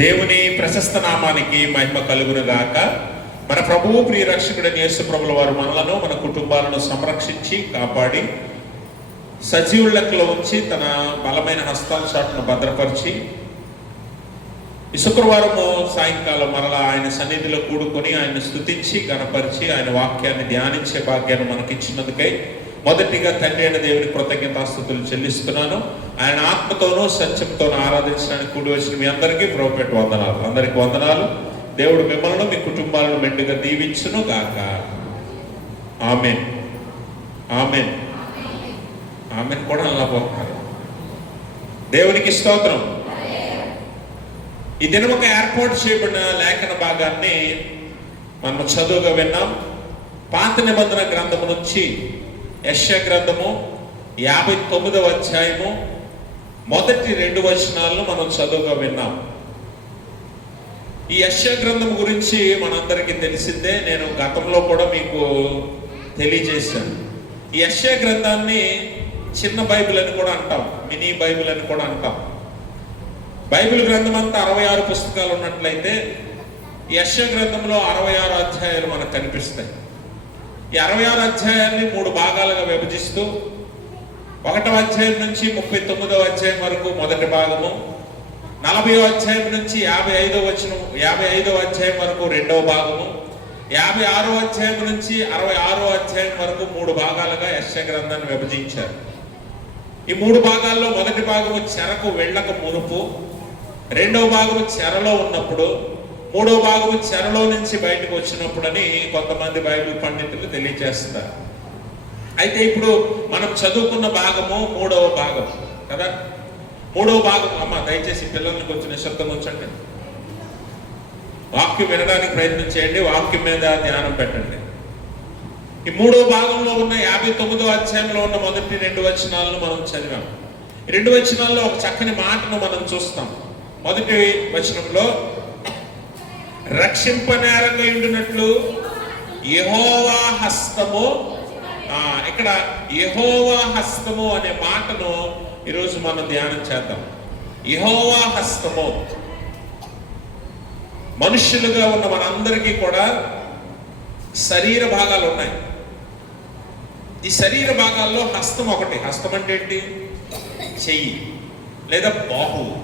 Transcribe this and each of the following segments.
దేవుని ప్రశస్త నామానికి మహిమ కలుగును గాక. మన ప్రభువు ప్రియరక్షకుడైన యేసు ప్రభుల వారు మనలను మన కుటుంబాలను సంరక్షించి కాపాడి సజీవుల లెక్కలో ఉంచి తన బలమైన హస్తాల చాటును భద్రపరిచి ఈ శుక్రవారము సాయంకాలం మరలా ఆయన సన్నిధిలో కూడుకొని ఆయన స్తుతించి గణపరిచి ఆయన వాక్యాన్ని ధ్యానించే భాగ్యాన్ని మనకిచ్చినందుకై మొదటిగా తండ్రి అయిన దేవుని కృతజ్ఞతాస్తుతులు చెల్లిస్తున్నాను. ఆయన ఆత్మతోనూ సత్యంతోనూ ఆరాధించడానికి కూడి వచ్చిన మీ అందరికీ ప్రభుపేట వందనాలు. అందరికీ వందనాలు. దేవుడు మిమ్మల్ని మీ కుటుంబాలను మెండుగా దీవించును గాక. ఆమేన్. ఆమేన్. ఆమేన్ కూడా అలా పోతున్నారు. దేవునికి స్తోత్రం. ఈ దినం ఒక ఏర్పాటు చేయబడిన లేఖన భాగాన్ని మనం చదువుగా విన్నాం. పాత నిబంధన గ్రంథము నుంచి యెషయా గ్రంథము 59వ అధ్యాయము మొదటి 2 వచనాలను మనం చదువుగా విన్నాం. ఈ యెషయా గ్రంథం గురించి మనందరికీ తెలిసిందే. నేను గతంలో కూడా మీకు తెలియజేశాను. ఈ యెషయా గ్రంథాన్ని చిన్న బైబిల్ అని కూడా అంటాం, మినీ బైబిల్ అని కూడా అంటాం. బైబిల్ గ్రంథం అంతా 66 పుస్తకాలు ఉన్నట్లయితే యెషయా గ్రంథంలో 66 అధ్యాయాలు మనకు కనిపిస్తాయి. ఈ 66 అధ్యాయాల్ని 3 భాగాలుగా విభజిస్తూ 1వ అధ్యాయం నుంచి 39వ అధ్యాయం వరకు మొదటి భాగము, 40వ అధ్యాయం నుంచి 55వ అధ్యాయం వరకు 2వ భాగము, 56వ అధ్యాయం నుంచి 66వ అధ్యాయం వరకు 3 భాగాలుగా యెషయా గ్రంథాన్ని విభజించారు. ఈ 3 భాగాల్లో మొదటి భాగము చెరకు వెళ్ళక మునుపు, 2వ భాగము చెరలో ఉన్నప్పుడు, 3వ భాగము చెరలో నుంచి బయటకు వచ్చినప్పుడు అని కొంతమంది బైబిల్ పండితులు తెలియజేస్తారు. అయితే ఇప్పుడు మనం చదువుకున్న భాగము 3వ భాగం కదా. 3వ భాగం, అమ్మ దయచేసి పిల్లల్ని కొంచెం నిశ్శబ్దం ఉంచండి, వాక్యం వినడానికి ప్రయత్నం చేయండి, వాక్యం మీద ధ్యానం పెట్టండి. ఈ 3వ భాగంలో ఉన్న 59వ అధ్యాయంలో ఉన్న మొదటి 2 వచనాలను మనం చదివాం. ఈ 2 వచనాల్లో ఒక చక్కని మాటను మనం చూస్తాం. మొదటి వచనంలో రక్షింపనేరంగా ఉండినట్లు యెహోవా హస్తము, ఇక్కడ యెహోవా హస్తము అనే మాటను ఈరోజు మనం ధ్యానం చేద్దాం. యెహోవా హస్తము. మనుష్యులుగా ఉన్న మనందరికీ కూడా శరీర భాగాలు ఉన్నాయి. ఈ శరీర భాగాల్లో హస్తం ఒకటి. హస్తం అంటే ఏంటి? చెయ్యి లేదా బాహువు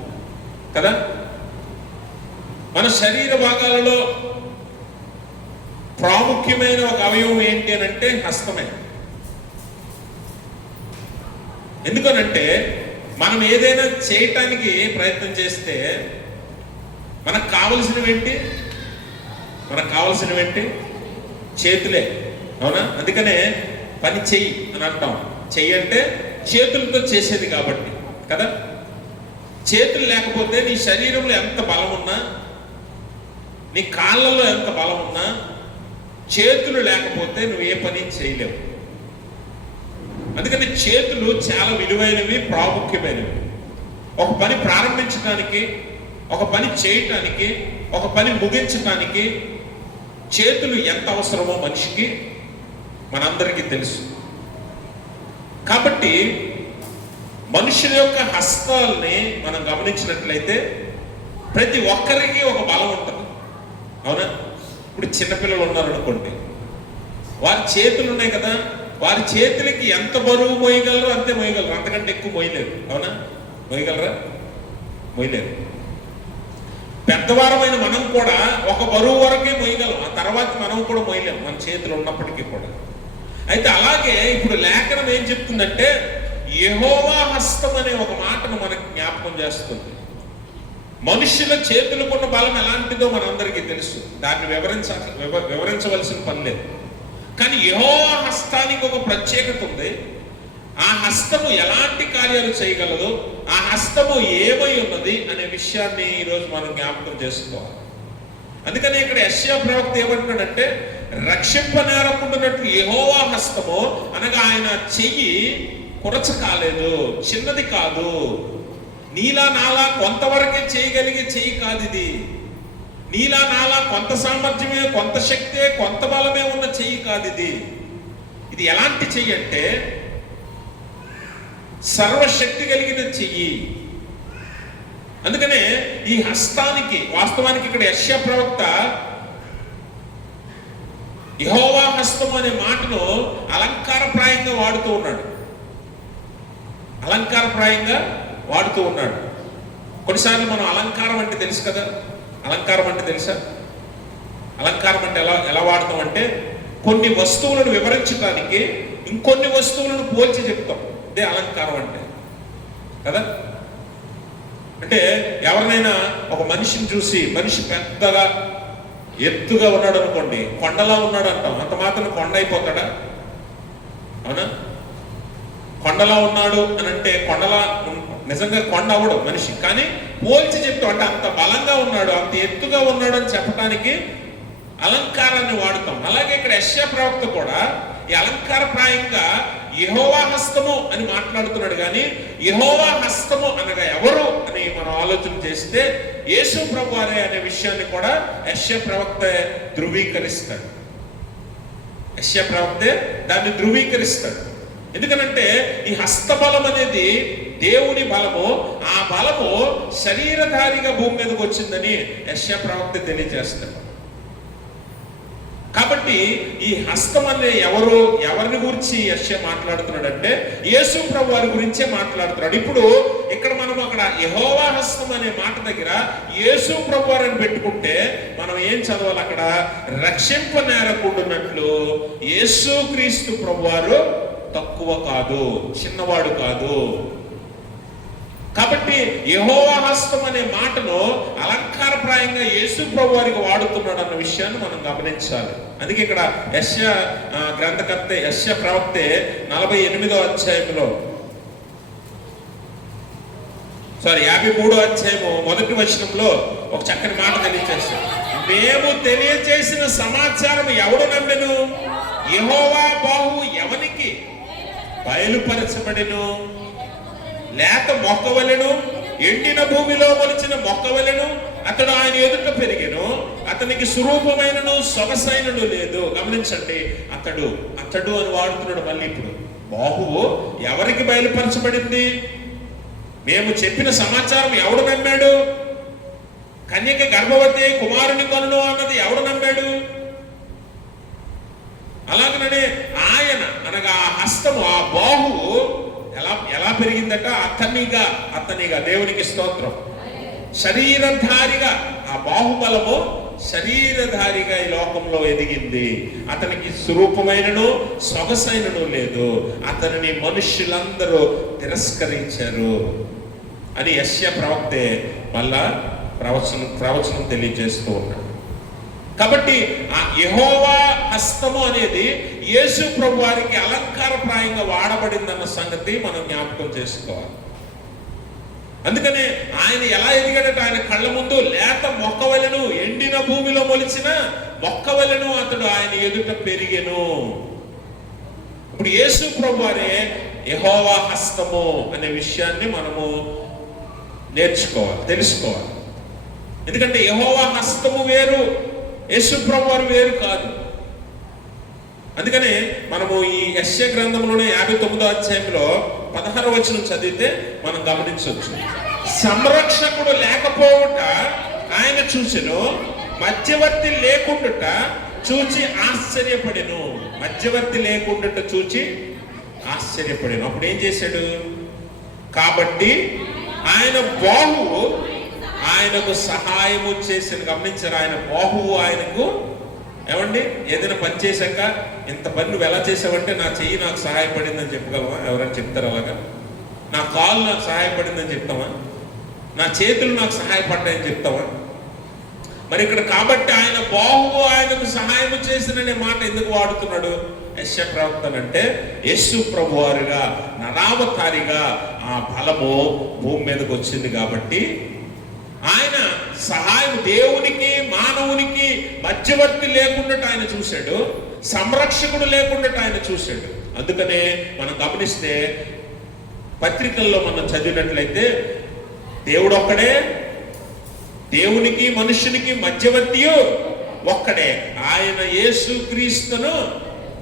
కదా. మన శరీర భాగాలలో ప్రాముఖ్యమైన ఒక అవయవం ఏంటి అని అంటే హస్తమే. ఎందుకనంటే మనం ఏదైనా చేయటానికి ప్రయత్నం చేస్తే మనకు కావలసినవేంటి? చేతులే, అవునా? అందుకనే పని చెయ్యి అని అంటాం. చెయ్యి అంటే చేతులతో చేసేది కాబట్టి కదా. చేతులు లేకపోతే నీ శరీరంలో ఎంత బలం ఉన్నా, నీ కాళ్ళలో ఎంత బలం ఉన్నా, చేతులు లేకపోతే నువ్వు ఏ పని చేయలేవు. అందుకని చేతులు చాలా విలువైనవి, ప్రాముఖ్యమైనవి. ఒక పని ప్రారంభించడానికి, ఒక పని చేయటానికి, ఒక పని ముగించడానికి చేతులు ఎంత అవసరమో మనిషికి మనందరికీ తెలుసు. కాబట్టి మనుషుల యొక్క హస్తాలని మనం గమనించినట్లయితే ప్రతి ఒక్కరికి ఒక బలం ఉంటుంది, అవునా? ఇప్పుడు చిన్నపిల్లలు ఉన్నారనుకోండి, వారి చేతులు ఉన్నాయి కదా, వారి చేతులకి ఎంత బరువు మోయగలరో అంతే మోయగలరు, అంతకంటే ఎక్కువ మోయలేరు, అవునా? మోయగలరా? మోయలేరు. పెద్దవారమైన మనం కూడా ఒక బరువు వరకే మోయగలం, ఆ తర్వాత మనం కూడా మోయలేము మన చేతులు ఉన్నప్పటికీ కూడా. అయితే అలాగే ఇప్పుడు లేఖనం ఏం చెప్తుందంటే యెహోవా హస్తం అనే ఒక మాటను మనకు జ్ఞాపకం చేస్తుంది. మనుషుల చేతులకున్న బలం ఎలాంటిదో మనందరికీ తెలుసు, దాన్ని వివరించవలసిన పని లేదు. కానీ యెహోవా హస్తానికి ఒక ప్రత్యేకత ఉంది. ఆ హస్తము ఎలాంటి కార్యాలు చేయగలదు, ఆ హస్తము ఏమై ఉన్నది అనే విషయాన్ని ఈరోజు మనం జ్ఞాపకం చేసుకోవాలి. అందుకని ఇక్కడ యెషయా ప్రవక్త ఏమంటున్నాడంటే రక్షింపనేరకుండానట్లు యెహోవా హస్తము అనగా ఆయన చెయ్యి కురచ కాలేదు, చిన్నది కాదు, నీలా నాలా కొంతవరకే చేయగలిగే చెయ్యి కాదు ఇది. నీలా నాలా కొంత సామర్థ్యమే, కొంత శక్తే, కొంత బలమే ఉన్న చెయ్యి కాదు ఇది. ఇది ఎలాంటి చెయ్యి అంటే సర్వశక్తి కలిగిన చెయ్యి. అందుకనే ఈ హస్తానికి వాస్తవానికి ఇక్కడ యెషయా ప్రవక్త యెహోవా హస్తం అనే మాటను అలంకారప్రాయంగా వాడుతూ ఉన్నాడు. అలంకారప్రాయంగా వాడుతూ ఉన్నాడు. కొన్నిసార్లు మనం అలంకారం అంటే తెలుసు కదా, అలంకారం అంటే తెలుసా? అలంకారం అంటే ఎలా వాడతాం అంటే కొన్ని వస్తువులను వివరించడానికి ఇంకొన్ని వస్తువులను పోల్చి చెప్తాం. ఇదే అలంకారం అంటే కదా. అంటే ఎవరినైనా ఒక మనిషిని చూసి మనిషి పెద్దగా ఎత్తుగా ఉన్నాడు అనుకోండి, కొండలా ఉన్నాడు అంటాం. అంత మాత్రం కొండ అయిపోతాడా? అవునా? కొండలా ఉన్నాడు అని అంటే కొండలా నిజంగా కొండ అవడు మనిషి, కానీ పోల్చి చెప్తాం. అంటే అంత బలంగా ఉన్నాడు, అంత ఎత్తుగా ఉన్నాడు అని చెప్పడానికి అలంకారాన్ని వాడుతాం. అలాగే ఇక్కడ యెషయా ప్రవక్త కూడా ఈ అలంకారప్రాయంగా యెహోవా హస్తము అని మాట్లాడుతున్నాడు. కానీ యెహోవా హస్తము అనగా ఎవరు అని మనం ఆలోచన చేస్తే యేసు ప్రభువారే అనే విషయాన్ని కూడా యెషయా ప్రవక్త ధృవీకరిస్తాడు. యెషయా ప్రవక్తే దాన్ని ధృవీకరిస్తాడు. ఎందుకనంటే ఈ హస్తబలం అనేది దేవుని బలము, ఆ బలము శరీరధారిగా భూమి మీదకి వచ్చిందని యెషయా ప్రవక్త తెలియజేస్తాడు. కాబట్టి ఈ హస్తం అనే ఎవరిని గురించి యెషయా మాట్లాడుతున్నాడంటే యేసు ప్రభు వారి గురించే మాట్లాడుతున్నాడు. ఇప్పుడు ఇక్కడ మనం అక్కడ యెహోవా హస్తం అనే మాట దగ్గర యేసు ప్రభు వారిని పెట్టుకుంటే మనం ఏం చదవాలి? అక్కడ రక్షింప నేరకుండునట్లు యేసు క్రీస్తు ప్రభు వారు తక్కువ కాదు, చిన్నవాడు కాదు. కాబట్టి యెహోవా హస్తం అనే మాటను అలంకారప్రాయంగా యేసు ప్రభు వారికి వాడుతున్నాడు అన్న విషయాన్ని మనం గమనించాలి. అందుకే ఇక్కడ యెషయా గ్రంథకర్త యెషయా ప్రవక్తే 48వ అధ్యాయంలో 53వ అధ్యాయము 1వ వచనంలో ఒక చక్కని మాట తెలియజేస్తాడు. మేము తెలియజేసిన సమాచారం ఎవడు నమ్మెను? యెహోవా బాహువు ఎవనికి బయలుపరచబడెను? లేత మొక్కవలెను, ఎండిన భూమిలో మొలిచిన మొక్కవలెను అతడు ఆయన ఎదుట పెరిగెను, అతనికి స్వరూపమైనను సొగసైనను లేదు. గమనించండి, అతడు అని వాడుతున్నాడు. మళ్ళీ ఇప్పుడు బాహువు ఎవరికి బయలుపరచబడింది? మేము చెప్పిన సమాచారం ఎవడు నమ్మాడు? కన్యక గర్భవతి కుమారుని కొనును అన్నది ఎవడు నమ్మాడు? అలాగనే ఆయన అనగా ఆ హస్తము, ఆ బాహువు ఎలా పెరిగిందట? అతనిగా దేవునికి స్తోత్రం. శరీరధారిగా ఆ బాహుబలము శరీరధారిగా ఈ లోకంలో ఎదిగింది. అతనికి స్వరూపమైనను సొగసైనను లేదు, అతనిని మనుష్యులందరూ తిరస్కరించారు అని యెషయా ప్రవక్తే మళ్ళా ప్రవచనం తెలియజేస్తూ ఉన్నాడు. కాబట్టి ఆ యెహోవా హస్తము అనేది యేసు ప్రభు వారికి అలంకారప్రాయంగా వాడబడిందన్న సంగతి మనం జ్ఞాపకం చేసుకోవాలి. అందుకనే ఆయన ఎలా ఎదిగాడట? ఆయన కళ్ళ ముందు లేత మొక్కవలెను, ఎండిన భూమిలో మొలిచిన మొక్కవలెను అతడు ఆయన ఎదుట పెరిగెను. ఇప్పుడు యేసు ప్రభు వారే యెహోవా హస్తము అనే విషయాన్ని మనము తెలుసుకోవాలి. ఎందుకంటే యెహోవా హస్తము వేరు, యేసు ప్రభు వారు వేరు కాదు. అందుకనే మనము ఈ యెషయా గ్రంథంలోనే 59వ అధ్యాయంలో 16వ వచనం చదివితే మనం గమనించవచ్చు. సంరక్షకుడు లేకపోవుట ఆయన చూసెను, మధ్యవర్తి లేకుండుట చూచి ఆశ్చర్యపడెను. మధ్యవర్తి లేకుండుట చూచి ఆశ్చర్యపడెను. అప్పుడు ఏం చేశాడు? కాబట్టి ఆయన బాహువు ఆయనకు సహాయము చేసిన. గమనించారు, ఆయన బాహువు ఆయనకు ఏమండి ఏదైనా పని చేశాక ఇంత పని నువ్వు ఎలా చేసావంటే నా చెయ్యి నాకు సహాయపడిందని చెప్పగలవా? ఎవరైనా చెప్తారు అలాగా? నా కాలు నాకు సహాయపడిందని చెప్తావా? నా చేతులు నాకు సహాయపడ్డాయని చెప్తావా? మరి ఇక్కడ కాబట్టి ఆయన బాహువు ఆయనకు సహాయం చేసిననే మాట ఎందుకు వాడుతున్నాడు యెషయా ప్రవక్తనంటే యేసు ప్రభు వారిగా నరావతారిగా ఆ బలము భూమి మీదకి వచ్చింది. కాబట్టి ఆయన సహాయం దేవునికి మానవునికి మధ్యవర్తి లేకుండా ఆయన చూశాడు, సంరక్షకుడు లేకుండా ఆయన చూశాడు. అందుకనే మనం గమనిస్తే పత్రికల్లో మనం చదివినట్లయితే దేవుడు ఒక్కడే, దేవునికి మనుషునికి మధ్యవర్తి ఒక్కడే, ఆయన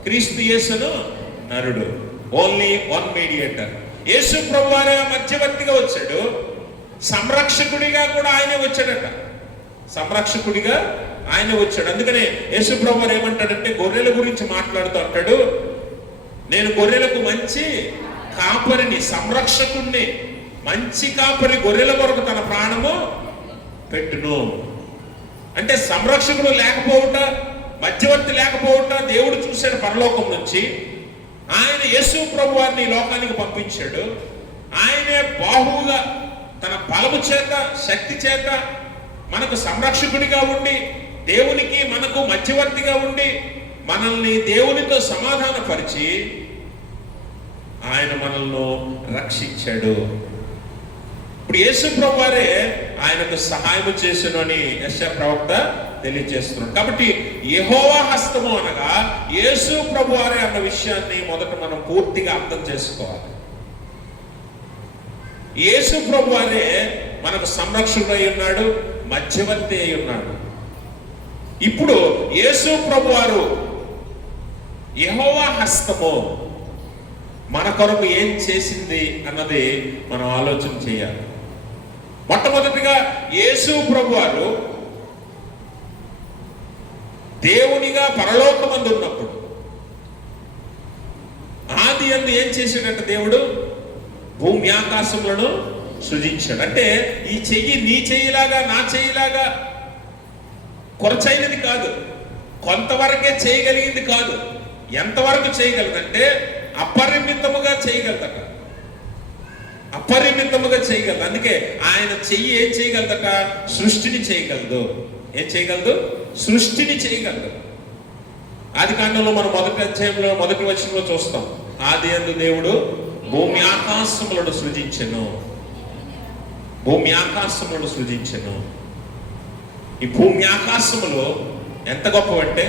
క్రీస్తు యేసును నరుడు. Only one mediator. యేసు ప్రభువారే మధ్యవర్తిగా వచ్చాడు. సంరక్షకుడిగా కూడా ఆయనే వచ్చాడట. సంరక్షకుడిగా ఆయన వచ్చాడు. అందుకనే యేసు ప్రభువు వారు ఏమంటాడంటే, గొర్రెల గురించి మాట్లాడుతూ అంటాడు, నేను గొర్రెలకు మంచి కాపరిని, సంరక్షకుణ్ణి, మంచి కాపరి గొర్రెల కొరకు తన ప్రాణము పెట్టును. అంటే సంరక్షకుడు లేకపోవుట, మధ్యవర్తి లేకపోవుట దేవుడు చూశాడు పరలోకం నుంచి. ఆయన యేసు ప్రభు వారిని లోకానికి పంపించాడు. ఆయనే బాహువుగా తన బలము చేత, శక్తి చేత మనకు సంరక్షకుడిగా ఉండి, దేవునికి మనకు మధ్యవర్తిగా ఉండి, మనల్ని దేవునితో సమాధానపరిచి ఆయన మనల్ని రక్షించాడు. ఇప్పుడు యేసు ప్రభు వారే ఆయనకు సహాయం చేసెను అని యెషయా ప్రవక్త తెలియజేస్తున్నాడు. కాబట్టి యెహోవా హస్తము అనగా యేసు ప్రభు వారే అన్న విషయాన్ని మొదట మనం పూర్తిగా అర్థం చేసుకోవాలి. యేసు ప్రభు వారే మనకు సంరక్షకుడు అయి ఉన్నాడు, మధ్యవర్తి అయి ఉన్నాడు. ఇప్పుడు యేసు ప్రభు వారు యెహోవా హస్తము మన కొరకు ఏం చేసింది అన్నది మనం ఆలోచన చేయాలి. మొట్టమొదటిగా యేసు ప్రభు వారు దేవునిగా పరలోకమందు ఉన్నప్పుడు ఆది యందు ఏం చేశాడంటే, దేవుడు భూమి ఆకాశములను సృజించాడు. అంటే ఈ చెయ్యి నీ చెయ్యిలాగా నా చెయ్యిలాగా కొరచైనది కాదు, కొంతవరకే చేయగలిగింది కాదు. ఎంతవరకు చేయగలదంటే అపరిమితముగా చేయగలదట, అపరిమితముగా చేయగలదు. అందుకే ఆయన చెయ్యి ఏం చేయగలదట, సృష్టిని చేయగలదు. ఏం చేయగలదు? సృష్టిని చేయగలదు. ఆది కాండంలో మనం మొదటి అధ్యాయంలో మొదటి వచనంలో చూస్తాం, ఆది యందు దేవుడు భూమి ఆకాశములను సృజించెను. భూమి ఆకాశములను సృజించెను. ఈ భూమి ఆకాశములు ఎంత గొప్పవంటే,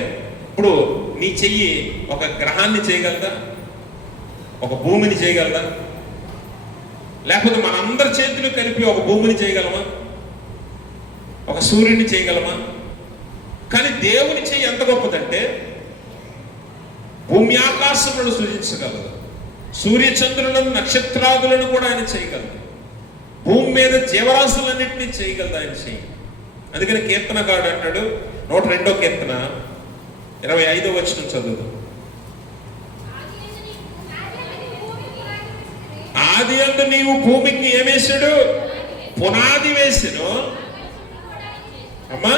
ఇప్పుడు నీ చెయ్యి ఒక గ్రహాన్ని చేయగలదా, ఒక భూమిని చేయగలదా? లేకపోతే మనందరి చేతులు కలిపి ఒక భూమిని చేయగలమా, ఒక సూర్యుని చేయగలమా? కానీ దేవుని చెయ్యి ఎంత గొప్పదంటే భూమి ఆకాశములను సృజించగలదు, సూర్య చంద్రులను నక్షత్రాదులను కూడా ఆయన చేయగలదు, భూమి మీద జీవరాశులన్నింటినీ చేయగలదు ఆయన చెయ్యి. అందుకని కీర్తనగాడు అంటాడు, 102వ కీర్తన 25వ వచనం చదువు. ఆది యందు నీవు భూమికి ఏమేశాడు? పునాది వేసెను. అమ్మా,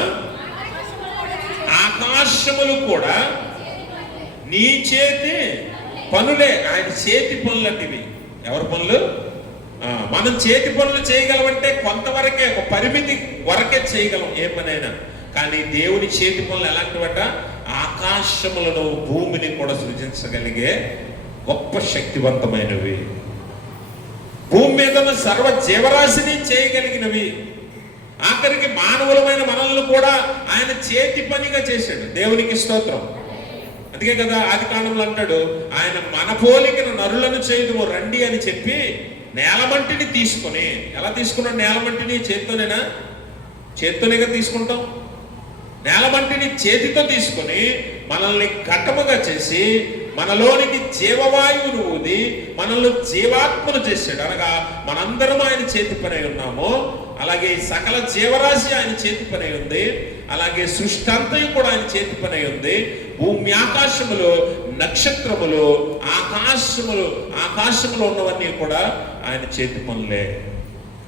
ఆకాశములు కూడా నీ చేతి పనులే. ఆయన చేతి పనులు అంటివి. ఎవరి పనులు? మనం చేతి పనులు చేయగలమంటే కొంతవరకే, ఒక పరిమితి వరకే చేయగలం ఏ పనైనా. కానీ దేవుని చేతి పనులు ఎలాంటివట? ఆకాశములను భూమిని కూడా సృజించగలిగే గొప్ప శక్తివంతమైనవి. భూమి మీద ఉన్న సర్వ జీవరాశిని చేయగలిగినవి. ఆఖరికి మానవులమైన మనల్ని కూడా ఆయన చేతి పనిగా చేశాడు. దేవునికి స్తోత్రం. అందుకే కదా ఆది కాండంలో అంటాడు, ఆయన మన పోలికను నరులను చేయుదుము రండి అని చెప్పి నేలమంటిని తీసుకొని, ఎలా తీసుకున్నాడు నేలమంటిని? చేత్తోనేనా? చేత్తోనేగా తీసుకుంటాం. నేలమంటిని చేతితో తీసుకొని మనల్ని ఘట్టముగా చేసి మనలోనికి జీవవాయువును ఊది మనల్ని జీవాత్మను చేశాడు. అనగా మనందరం ఆయన చేతి పని ఉన్నాము. అలాగే సకల జీవరాశి ఆయన చేతి పని ఉంది. అలాగే సృష్టి అంతయు కూడా ఆయన చేతి పని ఉంది. భూమి ఆకాశములు, నక్షత్రములు, ఆకాశములో ఉన్నవన్నీ కూడా ఆయన చేతి పనులే.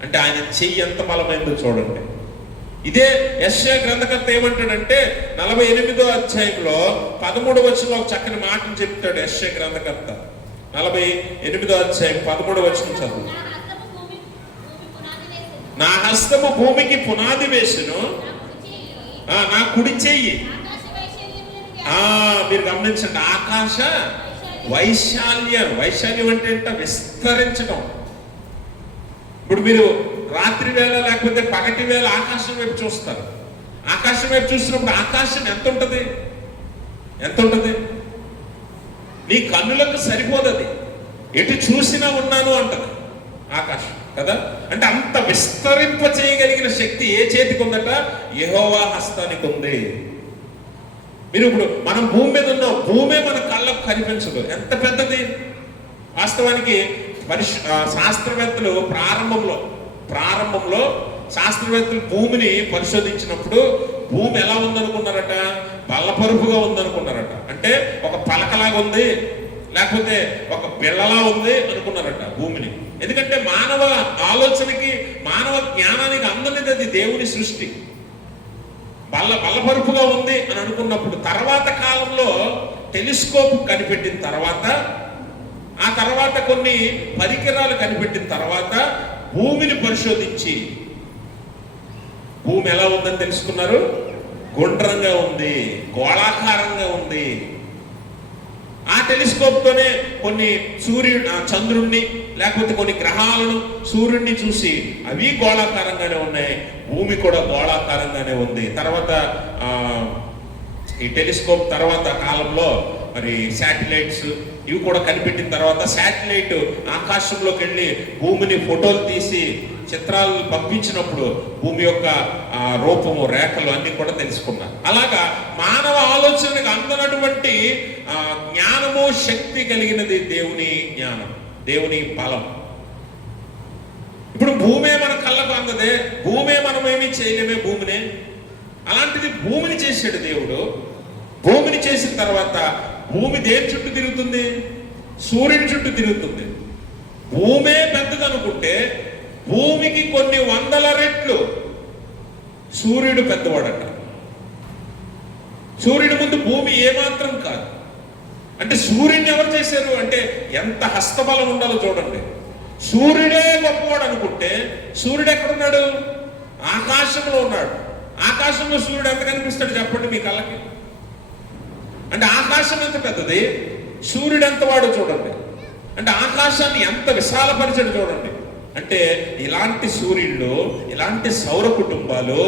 అంటే ఆయన చెయ్యి ఎంత బలమైందో చూడండి. ఇదే యెషయా గ్రంథకర్త ఏమంటాడంటే 48వ అధ్యాయంలో 13వ వచనంలో ఒక చక్కని మాటను చెప్తాడు యెషయా గ్రంథకర్త. 48వ అధ్యాయం 13వ వచనం చదువు. నా హస్తము భూమికి పునాది వేసెను, నా కుడి చెయ్యి. మీరు గమనించండి, ఆకాశ వైశాల్యం. వైశాల్యం అంటే ఏంట? విస్తరించడం. ఇప్పుడు మీరు రాత్రి వేళ లేకపోతే పగటి వేళ ఆకాశం వైపు చూస్తారు. ఆకాశం వైపు చూసినప్పుడు ఆకాశం ఎంత ఉంటుంది? ఎంత ఉంటుంది? నీ కన్నులకు సరిపోదు. అది ఎటు చూసినా ఉన్నాను అంటది ఆకాశం కదా. అంటే అంత విస్తరింప చేయగలిగిన శక్తి ఏ చేతికి ఉందట? యెహోవా హస్తానికి ఉంది. మీరు ఇప్పుడు మనం భూమి మీద ఉన్నాం, భూమే మన కళ్ళకు కనిపించదు. ఎంత పెద్దది! వాస్తవానికి శాస్త్రవేత్తలు ప్రారంభంలో ప్రారంభంలో శాస్త్రవేత్తలు భూమిని పరిశోధించినప్పుడు భూమి ఎలా ఉందనుకున్నారట? బల్లపరుపుగా ఉందనుకున్నారట. అంటే ఒక పలకలాగా ఉంది, లేకపోతే ఒక బిళ్ళలా ఉంది అనుకున్నారట భూమిని. ఎందుకంటే మానవ ఆలోచనకి, మానవ జ్ఞానానికి అందనిది అది దేవుని సృష్టి. బల్లపరుపుగా ఉంది అని అనుకున్నప్పుడు తర్వాత కాలంలో టెలిస్కోప్ కనిపెట్టిన తర్వాత, ఆ తర్వాత కొన్ని పరికరాలు కనిపెట్టిన తర్వాత భూమిని పరిశోధించి భూమి ఎలా ఉందని తెలుసుకున్నారు. గుండ్రంగా ఉంది, గోళాకారంగా ఉంది. ఆ టెలిస్కోప్ తోనే కొన్ని చంద్రుణ్ణి లేకపోతే కొన్ని గ్రహాలను, సూర్యుడిని చూసి అవి గోళాకారంగానే ఉన్నాయి, భూమి కూడా గోళాకారంగానే ఉంది. తర్వాత ఈ టెలిస్కోప్ తర్వాత కాలంలో మరి శాటిలైట్స్ ఇవి కూడా కనిపెట్టిన తర్వాత శాటిలైట్ ఆకాశంలోకి వెళ్ళి భూమిని ఫోటోలు తీసి చిత్రాలు పంపించినప్పుడు భూమి యొక్క రూపము, రేఖలు అన్ని కూడా తెలుసుకున్నారు. అలాగా మానవ ఆలోచనకు అందనటువంటి జ్ఞానము, శక్తి కలిగినది దేవుని జ్ఞానం, దేవుని బలం. ఇప్పుడు భూమే మన కళ్ళకు అందదే, భూమే మనం ఏమీ చేయలేమే భూమినే. అలాంటిది భూమిని చేశాడు దేవుడు. భూమిని చేసిన తర్వాత భూమి దేని చుట్టూ తిరుగుతుంది? సూర్యుని చుట్టూ తిరుగుతుంది. భూమే పెద్దదనుకుంటే భూమికి కొన్ని వందల రెట్లు సూర్యుడు పెద్దవాడట. సూర్యుడి ముందు భూమి ఏమాత్రం కాదు. అంటే సూర్యుడిని ఎవరు చేశారు అంటే ఎంత హస్తబలం ఉండాలో చూడండి. సూర్యుడే గొప్పవాడు అనుకుంటే సూర్యుడు ఎక్కడున్నాడు? ఆకాశంలో ఉన్నాడు. ఆకాశంలో సూర్యుడు ఎంత కనిపిస్తాడు చెప్పండి మీ కళ్ళకి? అంటే ఆకాశం ఎంత పెద్దది, సూర్యుడు ఎంత వాడు చూడండి. అంటే ఆకాశాన్ని ఎంత విశాలపరిచాడు చూడండి. అంటే ఇలాంటి సూర్యుళ్ళు, ఇలాంటి సౌర కుటుంబాలు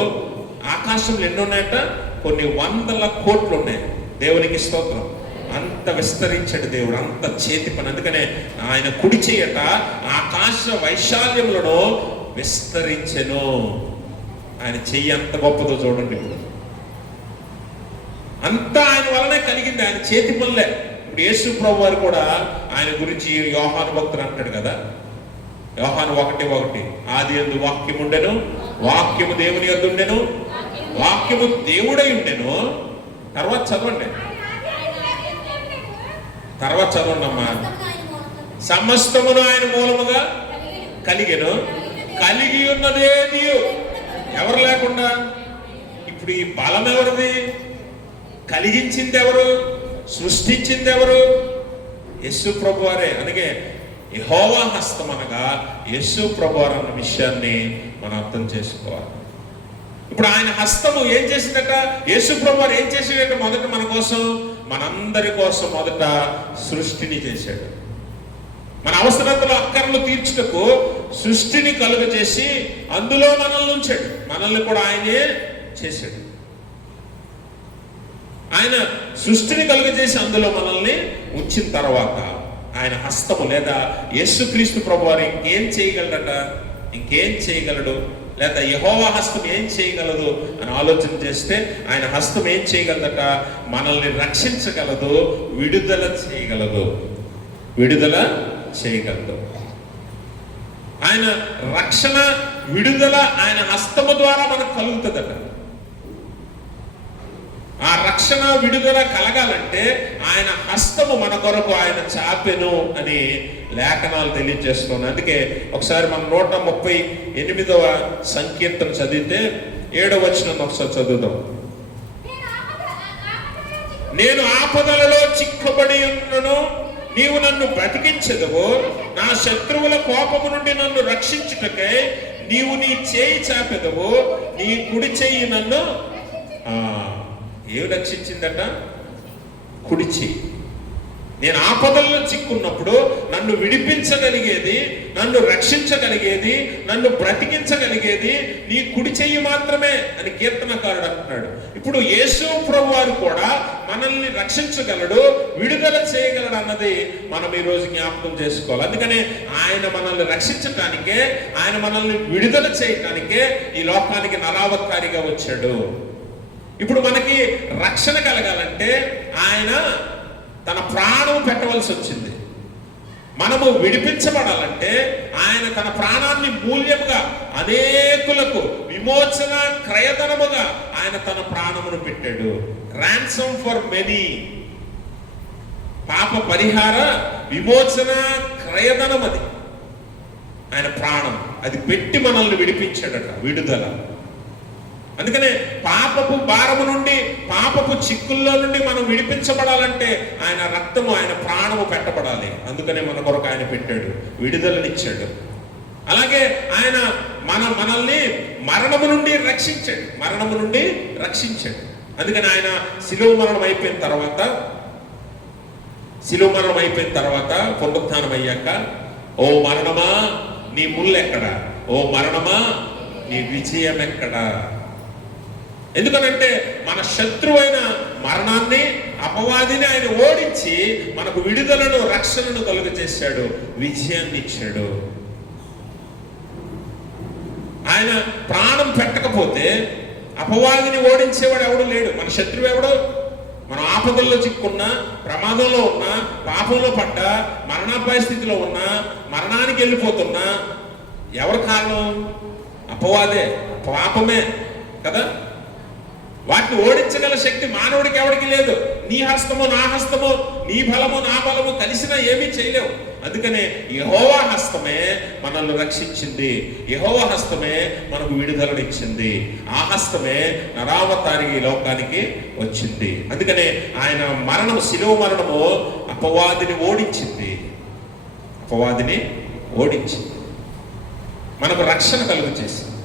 ఆకాశంలో ఎన్ని ఉన్నాయట? కొన్ని వందల కోట్లు ఉన్నాయి. దేవునికి స్తోత్రం. అంత విస్తరించాడు దేవుడు, అంత చేతి పని. అందుకనే ఆయన కుడి చేయట ఆకాశ వైశాల్యములను విస్తరించెను. ఆయన చెయ్యి ఎంత గొప్పదో చూడండి. ఇప్పుడు అంతా ఆయన వలనే కలిగింది, ఆయన చేతి పనులే. ఇప్పుడు యేసు ప్రభు వారు కూడా ఆయన గురించి యోహాను భక్తుడు అంటాడు కదా, యోహాను 1:1, ఆది యందు వాక్యము ఉండెను, వాక్యము దేవుని యందు ఉండెను, వాక్యము దేవుడై ఉండెను. తర్వాత చదవండి, తర్వాత చదవండి అమ్మా. సమస్తమును ఆయన మూలముగా కలిగెను, కలిగి ఉన్నదేది ఎవరు లేకుండా. ఇప్పుడు ఈ బలం ఎవరిది? కలిగించింది ఎవరు? సృష్టించింది ఎవరు? యేసు ప్రభు వారే. అందుకే యెహోవా హస్తం అనగా యేసు ప్రభు వారు అన్న విషయాన్ని మనం అర్థం చేసుకోవాలి. ఇప్పుడు ఆయన హస్తము ఏం చేసిందట? యేసు ప్రభు వారు ఏం చేసాడట? మొదట మన కోసం, మనందరి కోసం మొదట సృష్టిని చేశాడు. మన అవసరతలు, అక్కర్లు తీర్చుటకు సృష్టిని కలుగజేసి అందులో మనల్ని ఉంచాడు. మనల్ని కూడా ఆయనే చేశాడు. ఆయన సృష్టిని కలుగజేసి అందులో మనల్ని ఉంచిన తర్వాత ఆయన హస్తము లేదా యేసుక్రీస్తు ప్రభువారు ఇంకేం చేయగలడట? ఇంకేం చేయగలడు? లేదా యెహోవా హస్తం ఏం చేయగలదు అని ఆలోచన చేస్తే ఆయన హస్తం ఏం చేయగలదట? మనల్ని రక్షించగలదు, విడుదల చేయగలదు. విడుదల చేయగలదు. ఆయన రక్షణ, విడుదల ఆయన హస్తము ద్వారా మనకు కలుగుతుందట. ఆ రక్షణ, విడుదల కలగాలంటే ఆయన హస్తము మన కొరకు ఆయన చాపెను అని లేఖనాలు తెలియజేస్తున్నాయి. అందుకే ఒకసారి మనం 138వ సంకీర్తన చదివితే 7వ వచనం ఒకసారి చదువుదాం. నేను ఆపదలలో చిక్కబడి ఉన్నను, నీవు నన్ను బ్రతికించదువు, నా శత్రువుల కోపము నుండి నన్ను రక్షించుటకై నీవు నీ చేయి చాపెదవు, నీ కుడి చెయ్యి నన్ను ఏమి రక్షించిందట? కుడి చెయ్యి. నేను ఆపదల్లో చిక్కున్నప్పుడు నన్ను విడిపించగలిగేది, నన్ను రక్షించగలిగేది, నన్ను బ్రతికించగలిగేది నీ కుడి చెయ్యి మాత్రమే అని కీర్తనకారుడు అంటున్నాడు. ఇప్పుడు యేసు ప్రభు వారు కూడా మనల్ని రక్షించగలడు, విడుదల చేయగలడు అన్నది మనం ఈరోజు జ్ఞాపకం చేసుకోవాలి. అందుకనే ఆయన మనల్ని రక్షించడానికే, ఆయన మనల్ని విడుదల చేయడానికే ఈ లోకానికి నరావతారిగా వచ్చాడు. ఇప్పుడు మనకి రక్షణ కలగాలంటే ఆయన తన ప్రాణం పెట్టవలసి వచ్చింది. మనము విడిపించబడాలంటే ఆయన తన ప్రాణాన్ని మూల్యముగా అనేకులకు విమోచన క్రయధనముగా ఆయన తన ప్రాణమును పెట్టాడు. ర్యాన్సమ్ ఫర్ మెనీ, పాప పరిహార విమోచన క్రయధనం అది ఆయన ప్రాణం. అది పెట్టి మనల్ని విడిపించాడట, విడుదల. అందుకనే పాపపు భారము నుండి, పాపపు చిక్కుల్లో నుండి మనం విడిపించబడాలంటే ఆయన రక్తము, ఆయన ప్రాణము పెట్టబడాలి. అందుకనే మన కొరకు ఆయన పెట్టాడు, విడుదలనిచ్చాడు. అలాగే ఆయన మనల్ని మరణము నుండి రక్షించాడు, మరణము నుండి రక్షించాడు. అందుకని ఆయన శిలువ మరణం అయిపోయిన తర్వాత పునరుత్థానం అయ్యాక, ఓ మరణమా నీ ముల్లెక్కడా, ఓ మరణమా నీ విజయం ఎక్కడా? ఎందుకనంటే మన శత్రువైన మరణాన్ని, అపవాదిని ఆయన ఓడించి మనకు విడుదలను, రక్షణను కలుగజేశాడు, విజయాన్ని ఇచ్చాడు. ఆయన ప్రాణం పెట్టకపోతే అపవాదిని ఓడించేవాడు ఎవడు లేడు. మన శత్రువు ఎవడు? మనం ఆపదల్లో చిక్కున్నా, ప్రమాదంలో ఉన్నా, పాపంలో పడ్డా, మరణాపాయ స్థితిలో ఉన్నా, మరణానికి వెళ్ళిపోతున్నా ఎవరు కారణం? అపవాదే, పాపమే కదా. వాటిని ఓడించగల శక్తి మానవుడికి ఎవడికి లేదు. నీ హస్తము నా హస్తము, నీ బలము నా బలము కలిసినా ఏమీ చేయలేవు. అందుకనే యెహోవా హస్తమే మనల్ని రక్షించింది, యెహోవా హస్తమే మనకు విడుదలనిచ్చింది, ఆ హస్తమే నరావతారి ఈ లోకానికి వచ్చింది. అందుకనే ఆయన మరణము, శిలువ మరణము అపవాదిని ఓడించింది, మనకు రక్షణ కలుగు చేసింది,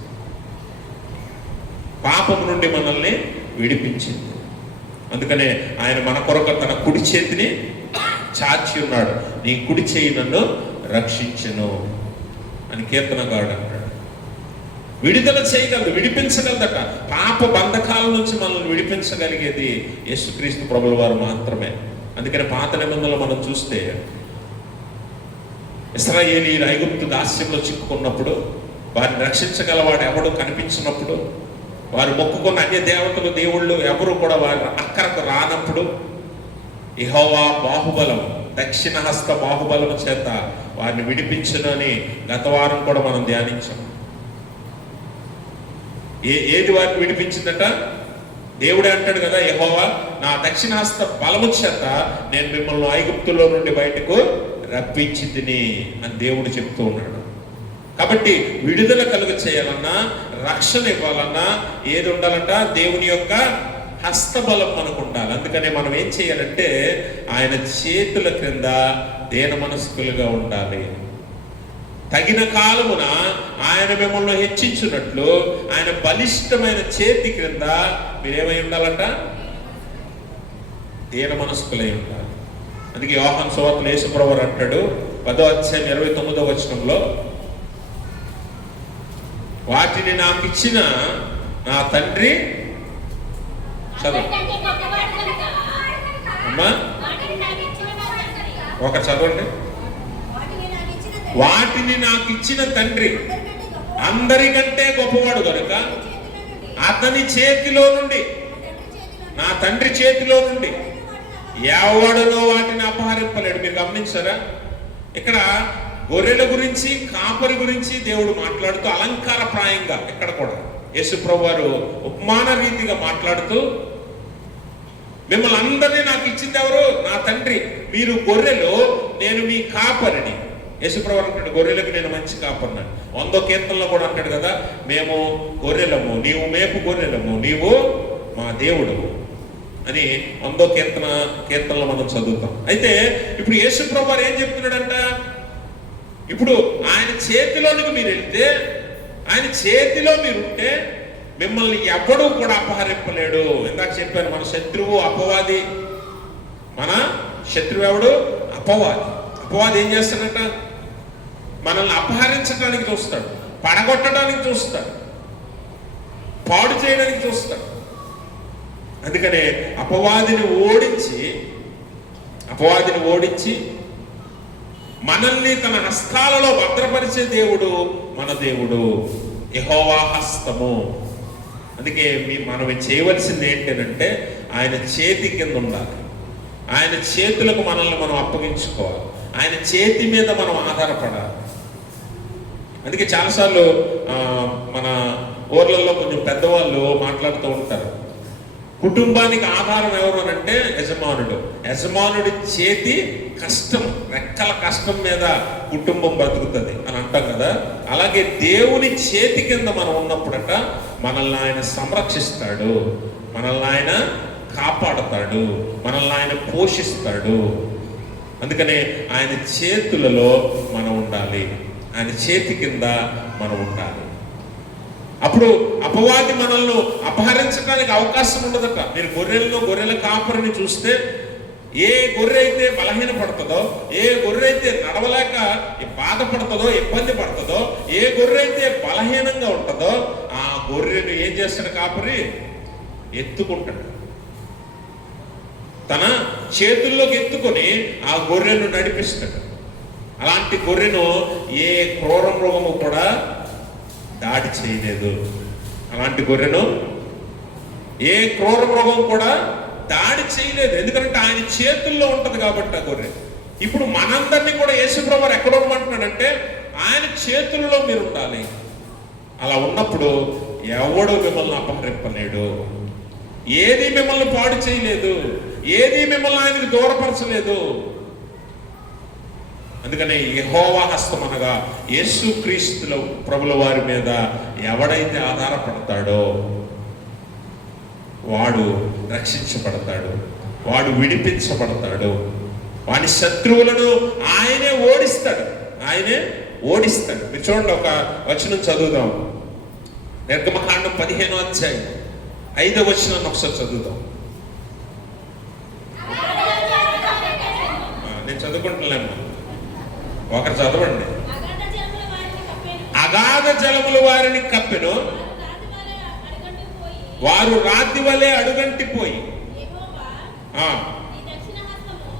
పాపము నుండి మనల్ని విడిపించింది. అందుకనే ఆయన మన కొరకు తన కుడి చేతిని చాచి ఉన్నాడు. నీ కుడి చేయి నన్ను రక్షించెను అని కీర్తనగాడు అంటాడు. విడుదల చేయగలదు, విడిపించగలదట. పాప బంధకాల నుంచి మనల్ని విడిపించగలిగేది యేసుక్రీస్తు ప్రభుల వారు మాత్రమే. అందుకని పాత నిబంధనలు మనం చూస్తే, ఇశ్రాయేలీయులు ఐగుప్తు దాస్యంలో చిక్కుకున్నప్పుడు, వారిని రక్షించగలవాడు ఎవడు కనిపించినప్పుడు, వారు మొక్కుకున్న అన్య దేవతలు, దేవుళ్ళు ఎవరు కూడా వారి అక్కరకు రానప్పుడు, యెహోవా బాహుబలం, దక్షిణ హస్త బాహుబలం చేత వారిని విడిపించునని గత వారం కూడా మనం ధ్యానించాం. ఏది వారిని విడిపించిందట? దేవుడే అంటాడు కదా, యెహోవా నా దక్షిణ హస్త బలము చేత నేను మిమ్మల్ని ఐగుప్తులో నుండి బయటకు రప్పించిందిని అని దేవుడు చెప్తూ ఉన్నాడు. కాబట్టి విడుదల కలుగ చేయాలన్నా, రక్షణ ఇవ్వాలన్నా ఏది ఉండాలంట? దేవుని యొక్క హస్తబలం మనకు ఉండాలి. అందుకనే మనం ఏం చేయాలంటే ఆయన చేతుల క్రింద దేన మనస్కులుగా ఉండాలి. తగిన కాలమున ఆయన మిమ్మల్ని హెచ్చించున్నట్లు ఆయన బలిష్టమైన చేతి క్రింద మీరేమై ఉండాలంట? దేన మనస్కులై ఉండాలి. అందుకే యోహాను సువార్తలో యేసుప్రభువు అంటాడు 10వ అధ్యాయం 29వ వచనంలో, వాటిని నాకు ఇచ్చిన నా తండ్రి, చదవండి అమ్మా, ఒక చదవండి. వాటిని నాకు ఇచ్చిన తండ్రి అందరికంటే గొప్పవాడు కనుక అతని చేతిలో నుండి, నా తండ్రి చేతిలో నుండి ఎవడునో వాటిని అపహరింపలేడు. మీరు గమనించారా? ఇక్కడ గొర్రెల గురించి, కాపరి గురించి దేవుడు మాట్లాడుతూ అలంకారప్రాయంగా ఇక్కడ కూడా యేసుప్రభు వారు ఉపమాన రీతిగా మాట్లాడుతూ, మిమ్మల్ని అందరినీ నాకు ఇచ్చింది ఎవరు? నా తండ్రి. మీరు గొర్రెలు, నేను మీ కాపరిని. యేసుప్రభు అంటాడు, గొర్రెలకు నేను మంచి కాపరిని. 100వ కీర్తనలో కూడా అంటాడు కదా, మేము గొర్రెలము, నీవు మేపు గొర్రెలము, నీవు మా దేవుడు అని 100వ కీర్తనలో మనం చదువుతాం. అయితే ఇప్పుడు యేసుప్రభు వారు ఏం చెప్తున్నాడంట? ఇప్పుడు ఆయన చేతిలోనికి మీరు వెళ్తే, ఆయన చేతిలో మీరుంటే మిమ్మల్ని ఎవడూ కూడా అపహరింపలేడు. ఇందాక చెప్పాను, మన శత్రువు అపవాది. మన శత్రువు ఎవడు? అపవాది. అపవాది ఏం చేస్తాడంట? మనల్ని అపహరించడానికి చూస్తాడు, పడగొట్టడానికి చూస్తాడు, పాడు చేయడానికి చూస్తాడు. అందుకనే అపవాదిని ఓడించి మనల్ని తన హస్తాలలో భద్రపరిచే దేవుడు మన దేవుడు, యెహోవా హస్తము. అందుకే మనం చేయవలసింది ఏంటంటే ఆయన చేతి కింద ఉండాలి. ఆయన చేతులకు మనల్ని మనం అప్పగించుకోవాలి. ఆయన చేతి మీద మనం ఆధారపడాలి. అందుకే చాలాసార్లు మన ఊర్లలో కొంచెం పెద్దవాళ్ళు మాట్లాడుతూ ఉంటారు, కుటుంబానికి ఆధారం ఎవరు అని అంటే యజమానుడు. యజమానుడి చేతి కష్టం, రెక్కల కష్టం మీద కుటుంబం బ్రతుకుతుంది అని అంటాం కదా. అలాగే దేవుని చేతి కింద మనం ఉన్నప్పుడట మనల్ని ఆయన సంరక్షిస్తాడు, మనల్ని ఆయన కాపాడతాడు, మనల్ని ఆయన పోషిస్తాడు. అందుకనే ఆయన చేతులలో మనం ఉండాలి, ఆయన చేతి కింద మనం ఉండాలి. అప్పుడు అపవాది మనల్ని అపహరించడానికి అవకాశం ఉండదట. మీరు గొర్రెల కాపరిని చూస్తే ఏ గొర్రె అయితే బలహీన పడుతుందో, ఏ గొర్రె అయితే నడవలేక బాధపడుతుందో, ఇబ్బంది పడుతుందో, ఏ గొర్రె అయితే బలహీనంగా ఉంటుందో ఆ గొర్రెను ఏం చేస్తాడు కాపరి? ఎత్తుకుంటాడు. తన చేతుల్లోకి ఎత్తుకొని ఆ గొర్రెను నడిపిస్తాడు. అలాంటి గొర్రెను ఏ క్రూర మృగము కూడా దాడి చేయలేదు. అలాంటి గొర్రెను ఏ క్రూర మృగం కూడా దాడి చేయలేదు. ఎందుకంటే ఆయన చేతుల్లో ఉంటది కాబట్టి ఆ గొర్రె. ఇప్పుడు మనందరినీ కూడా యేసుప్రభువు ఎక్కడ ఉండమంటున్నాడంటే ఆయన చేతుల్లో మీరు ఉండాలి. అలా ఉన్నప్పుడు ఎవడు మిమ్మల్ని అపహరింపలేడు, ఏది మిమ్మల్ని పాడు చేయలేదు, ఏది మిమ్మల్ని ఆయనకు దూరపరచలేదు. అందుకనే యెహోవా హస్తం అనగా యేసుక్రీస్తుల ప్రభుల వారి మీద ఎవడైతే ఆధారపడతాడో వాడు రక్షించబడతాడు, వాడు విడిపించబడతాడు. వాని శత్రువులను ఆయనే ఓడిస్తాడు, ఆయనే ఓడిస్తాడు. మీరు చూడండి, ఒక వచనం చదువుదాం. నిర్గమకాండం 15వ అధ్యాయం 5వ వచనాన్ని ఒకసారి చదువుదాం. నేను చదువుకుంటున్నాను, ఒకరు చదవండి. అగాధ జలములు వారిని కప్పెను, వారు రాతి వలె అడుగంటిపోయి.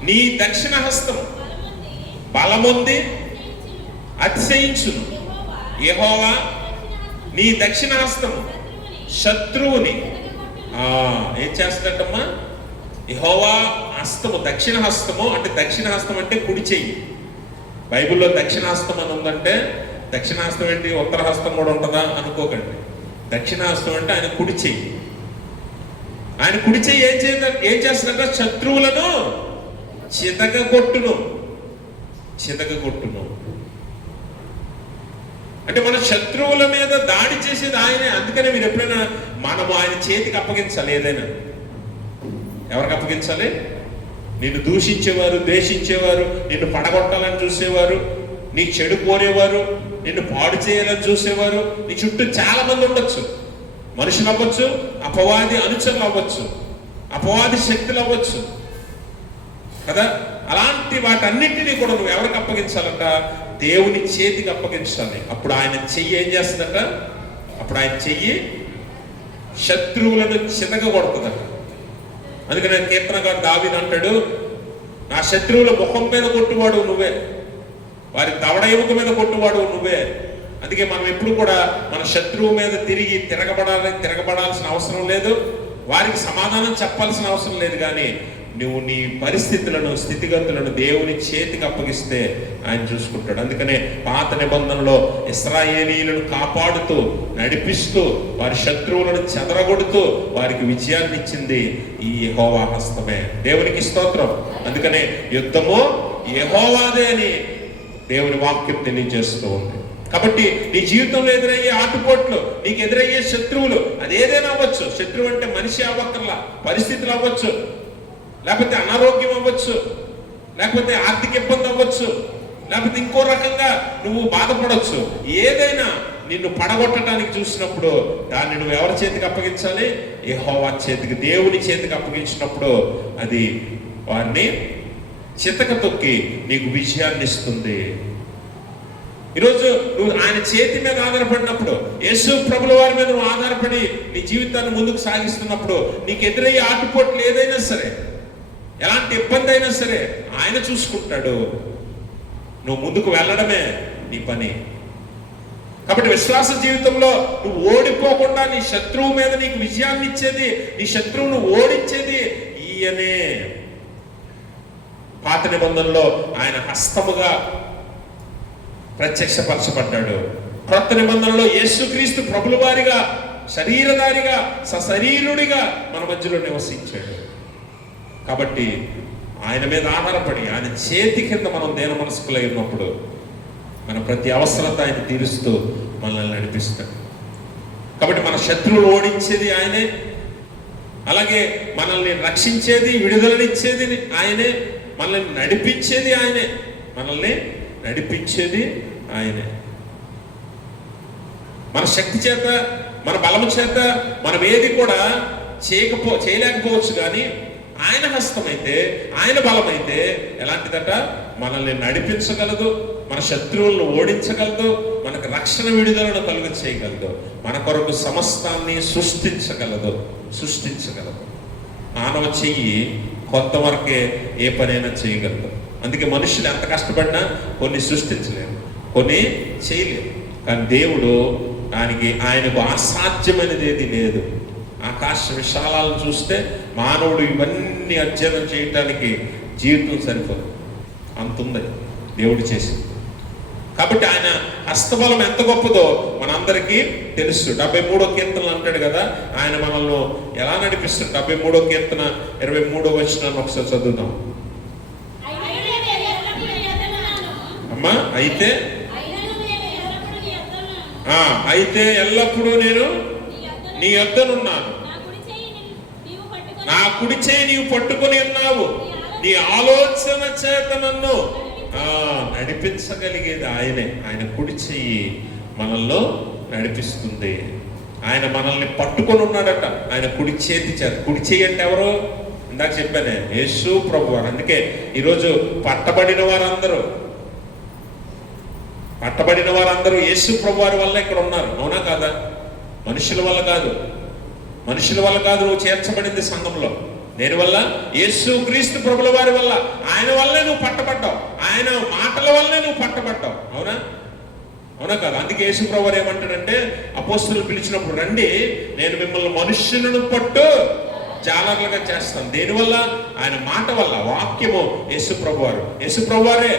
నీ దక్షిణ హస్తం బలముంది అతిశయించును. యెహోవా నీ దక్షిణ హస్తము శత్రువుని ఏం చేస్తాడమ్మా? యెహోవా హస్తము, దక్షిణ హస్తము అంటే, దక్షిణ హస్తం అంటే కుడి చెయ్యి. బైబిల్లో దక్షిణాస్తం అని ఉందంటే, దక్షిణాస్తం ఏంటి ఉత్తర హస్తం కూడా ఉంటుందా అనుకోకండి. దక్షిణాస్తం అంటే ఆయన కుడి చెయ్యి. ఆయన కుడి చెయ్యి ఏం చేస్తుందంటే శత్రువులను చితగొట్టును. అంటే మన శత్రువుల మీద దాడి చేసేది ఆయనే. అందుకనే మీరు ఎప్పుడైనా మనము ఆయన చేతికి అప్పగించాలి. ఏదైనా ఎవరికి అప్పగించాలి? నిన్ను దూషించేవారు, ద్వేషించేవారు, నిన్ను పడగొట్టాలని చూసేవారు, నీ చెడు కోరేవారు, నిన్ను పాడు చేయాలని చూసేవారు నీ చుట్టూ చాలా మంది ఉండొచ్చు. మనుషులు అవ్వచ్చు, అపవాది అనుచరులు అవ్వచ్చు, అపవాది శక్తులు అవ్వచ్చు కదా. అలాంటి వాటన్నింటినీ కూడా నువ్వు ఎవరికి అప్పగించాలంట? దేవుని చేతికి అప్పగించాలి. అప్పుడు ఆయన చెయ్యి ఏం చేస్తుందట? అప్పుడు ఆయన చెయ్యి శత్రువులను చితగొడుతుందట. అందుకనే కీర్తనగాడు దావీదు అంటాడు, నా శత్రువుల ముఖం మీద కొట్టువాడు నువ్వే, వారి దవడ ఎముక మీద కొట్టువాడు నువ్వే. అందుకే మనం ఎప్పుడు కూడా మన శత్రువు మీద తిరగబడాల్సిన అవసరం లేదు, వారికి సమాధానం చెప్పాల్సిన అవసరం లేదు. కానీ నువ్వు నీ పరిస్థితులను, స్థితిగతులను దేవుని చేతికి అప్పగిస్తే ఆయన చూసుకుంటాడు. అందుకనే పాత నిబంధనలో ఇశ్రాయేలీయులను కాపాడుతూ, నడిపిస్తూ, వారి శత్రువులను చెదరగొడుతూ వారికి విజయాన్ని ఇచ్చింది ఈ యెహోవా హస్తమే. దేవునికి స్తోత్రం. అందుకనే యుద్ధము యెహోవాదే అని దేవుని వాక్యం తెలియజేస్తూ ఉంది. కాబట్టి నీ జీవితంలో ఎదురయ్యే ఆటుపోట్లు, నీకు ఎదురయ్యే శత్రువులు, అది ఏదైనా అవ్వచ్చు. శత్రువు అంటే మనిషి అవ్వక్కర్లా, పరిస్థితులు అవ్వచ్చు, లేకపోతే అనారోగ్యం అవ్వచ్చు, లేకపోతే ఆర్థిక ఇబ్బంది అవ్వచ్చు, లేకపోతే ఇంకో రకంగా నువ్వు బాధపడవచ్చు. ఏదైనా నిన్ను పడగొట్టడానికి చూసినప్పుడు దాన్ని నువ్వు ఎవరి చేతికి అప్పగించాలి? యెహోవా చేతికి, దేవుని చేతికి అప్పగించినప్పుడు అది వారిని చితక తొక్కి నీకు విజయాన్ని ఇస్తుంది. ఈరోజు నువ్వు ఆయన చేతి మీద ఆధారపడినప్పుడు, యేసు ప్రభుల వారి మీద నువ్వు ఆధారపడి నీ జీవితాన్ని ముందుకు సాగిస్తున్నప్పుడు, నీకు ఎదురయ్యే ఆటుపోట్లు ఏదైనా సరే, ఎలాంటి ఇబ్బంది అయినా సరే ఆయన చూసుకుంటాడు. నువ్వు ముందుకు వెళ్ళడమే నీ పని. కాబట్టి విశ్వాస జీవితంలో నువ్వు ఓడిపోకుండా నీ శత్రువు మీద నీకు విజయాన్ని ఇచ్చేది, నీ శత్రువును ఓడించేది ఈయనే. పాత నిబంధనలో ఆయన హస్తముగా ప్రత్యక్షపరచబడ్డాడు. కొత్త నిబంధనలో యేసుక్రీస్తు ప్రభుల వారిగా, శరీరధారిగా, సశరీరుడిగా మన మధ్యలో నివసించాడు. కాబట్టి ఆయన మీద ఆధారపడి ఆయన చేతి కింద మనం దేన మనస్కులై ఉన్నప్పుడు మన ప్రతి అవసరత ఆయన తీరుస్తూ మనల్ని నడిపిస్తాడు. కాబట్టి మన శత్రువులు ఓడించేది ఆయనే, అలాగే మనల్ని రక్షించేది, విడుదలనిచ్చేది ఆయనే, మనల్ని నడిపించేది ఆయనే, ఆయనే. మన శక్తి చేత, మన బలము చేత మనం ఏది కూడా చేయలేకపోవచ్చు, కానీ ఆయన హస్తమైతే, ఆయన బలమైతే ఎలాంటిదట? మనల్ని నడిపించగలదు, మన శత్రువులను ఓడించగలదు, మనకు రక్షణ విడుదలను కలుగ చేయగలదు, మన కొరకు సమస్తాన్ని సృష్టించగలదు. మానవ చెయ్యి కొంతవరకే ఏ పనైనా చేయగలదు. అందుకే మనుషులు ఎంత కష్టపడినా కొన్ని సృష్టించలేరు, కొన్ని చేయలేరు. కానీ దేవుడు ఆయనకు అసాధ్యమైనది ఏది లేదు. ఆకాశ విశాలాలను చూస్తే మానవుడు ఇవన్నీ అధ్యయనం చేయటానికి జీవితం సరిపోదు, అంతుంది దేవుడు చేసింది. కాబట్టి ఆయన హస్తబలం ఎంత గొప్పదో మనందరికీ తెలుసు. 73వ కీర్తనలు అంటాడు కదా, ఆయన మనల్ని ఎలా నడిపిస్తాడు. 73వ కీర్తన 23వ వచనాన్ని ఒకసారి చదువుదాం అమ్మా. అయితే ఎల్లప్పుడూ నేను నీ యొద్దనున్నాను, నా కుడి చేయి నీవు పట్టుకొని ఉన్నావు, నీ ఆలోచన చేత నన్ను నడిపించగలిగేది ఆయనే. ఆయన కుడి చెయ్యి మనల్లో నడిపిస్తుంది. ఆయన మనల్ని పట్టుకొని ఉన్నాడట, ఆయన కుడి చేతి చేత. కుడి చెయ్యి అంటే ఎవరు? ఇందాక చెప్పానే, యేసు ప్రభువారు. అందుకే ఈరోజు పట్టబడిన వారందరూ యేసు ప్రభువారి వల్ల ఇక్కడ ఉన్నారు. అవునా కాదా? మనుషుల వల్ల కాదు నువ్వు చేర్చబడింది సంఘంలో. దేని వల్ల? యేసు క్రీస్తు ప్రభుల వారి వల్ల. ఆయన వల్లే నువ్వు పట్టబడ్డావు, ఆయన మాటల వల్లే నువ్వు పట్టబడ్డావు. అవునా కాదు? అందుకే యేసు ప్రభు వారు ఏమంటాడంటే, అపోస్తలులు పిలిచినప్పుడు, రండి నేను మిమ్మల్ని మనుష్యులను పట్టు జాలర్లుగా చేస్తాను. దేనివల్ల? ఆయన మాట వల్ల. వాక్యము యేసు ప్రభు వారే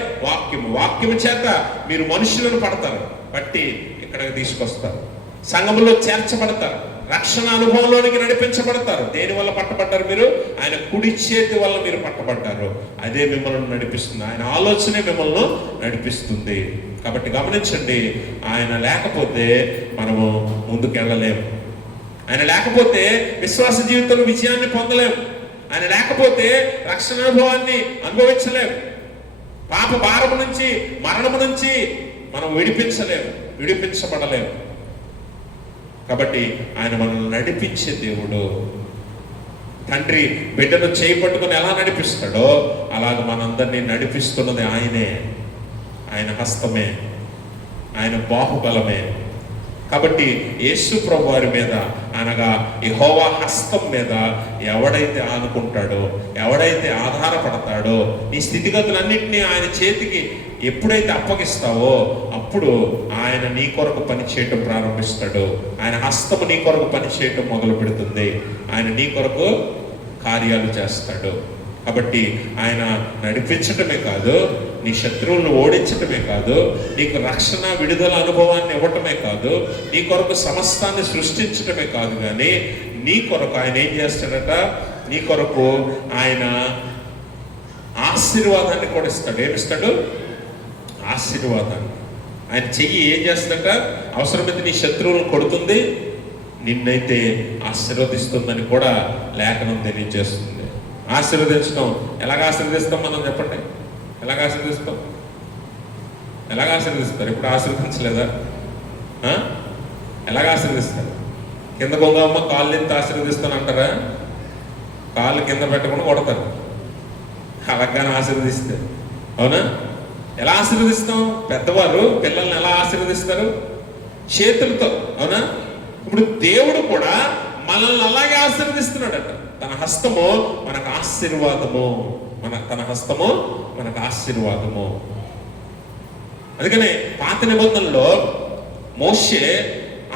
వాక్యము చేత మీరు మనుషులను పడతారు, బట్టి ఇక్కడికి తీసుకొస్తారు, సంఘంలో చేర్చబడతారు, రక్షణ అనుభవంలోనికి నడిపించబడతారు. దేని వల్ల పట్టబడ్డారు మీరు? ఆయన కుడి చేతి వల్ల మీరు పట్టబడ్డారు. అదే మిమ్మల్ని నడిపిస్తుంది, ఆయన ఆలోచనే మిమ్మల్ని నడిపిస్తుంది. కాబట్టి గమనించండి, ఆయన లేకపోతే మనము ముందుకెళ్ళలేము. ఆయన లేకపోతే విశ్వాస జీవితంలో విజయాన్ని పొందలేము. ఆయన లేకపోతే రక్షణ అనుభవాన్ని అనుభవించలేము. పాప భారము నుంచి, మరణము నుంచి మనం విడిపించబడలేము. కాబట్టి ఆయన మనల్ని నడిపించే దేవుడు. తండ్రి బిడ్డను చేయి పట్టుకుని ఎలా నడిపిస్తాడో అలాగ మనందరినీ నడిపిస్తున్నది ఆయనే. ఆయన హస్తమే, ఆయన బాహుబలమే. కాబట్టి యేసు ప్రభు వారి మీద, అనగా యెహోవా హస్తం మీద ఎవడైతే ఆనుకుంటాడో, ఎవడైతే ఆధారపడతాడో, నీ స్థితిగతులన్నింటినీ ఆయన చేతికి ఎప్పుడైతే అప్పగిస్తావో అప్పుడు ఆయన నీ కొరకు పనిచేయటం ప్రారంభిస్తాడు. ఆయన హస్తము నీ కొరకు పనిచేయటం మొదలు పెడుతుంది. ఆయన నీ కొరకు కార్యాలు చేస్తాడు. కాబట్టి ఆయన నడిపించటమే కాదు, నీ శత్రువులను ఓడించటమే కాదు, నీకు రక్షణ విడుదల అనుభవాన్ని ఇవ్వటమే కాదు, నీ కొరకు సమస్తాన్ని సృష్టించటమే కాదు, కానీ నీ కొరకు ఆయన ఏం చేస్తాడట? నీ కొరకు ఆయన ఆశీర్వాదాన్ని కూడా ఇస్తాడు. ఏమిస్తాడు? ఆశీర్వాదాన్ని. ఆయన చెయ్యి ఏం చేస్తాడట? అవసరమైతే నీ శత్రువులను కొడుతుంది, నిన్నైతే ఆశీర్వదిస్తుందని కూడా లేఖనం తెలియజేస్తుంది. ఆశీర్వదించడం ఎలాగ ఆశీర్వదిస్తాం మనం? చెప్పండి, ఎలాగ ఆశీర్వదిస్తాం? ఆశీర్వదిస్తారు? ఇప్పుడు ఆశీర్వదించలేదా? ఎలాగ ఆశీర్వదిస్తారు? కింద కొంగమ్మ కాళ్ళు ఎంత ఆశీర్వదిస్తాను అంటారా? కాళ్ళు కింద పెట్టకుండా కొడతారు అలాగానే ఆశీర్వదిస్తే. అవునా? ఎలా ఆశీర్వదిస్తాం? పెద్దవారు పిల్లల్ని ఎలా ఆశీర్వదిస్తారు? చేతులతో. అవునా? ఇప్పుడు దేవుడు కూడా మనల్ని అలాగే ఆశీర్వదిస్తున్నాడట. తన హస్తము మనకు ఆశీర్వాదము, తన హస్తము మనకు ఆశీర్వాదము. అందుకనే పాత నిబంధనలో మోషే,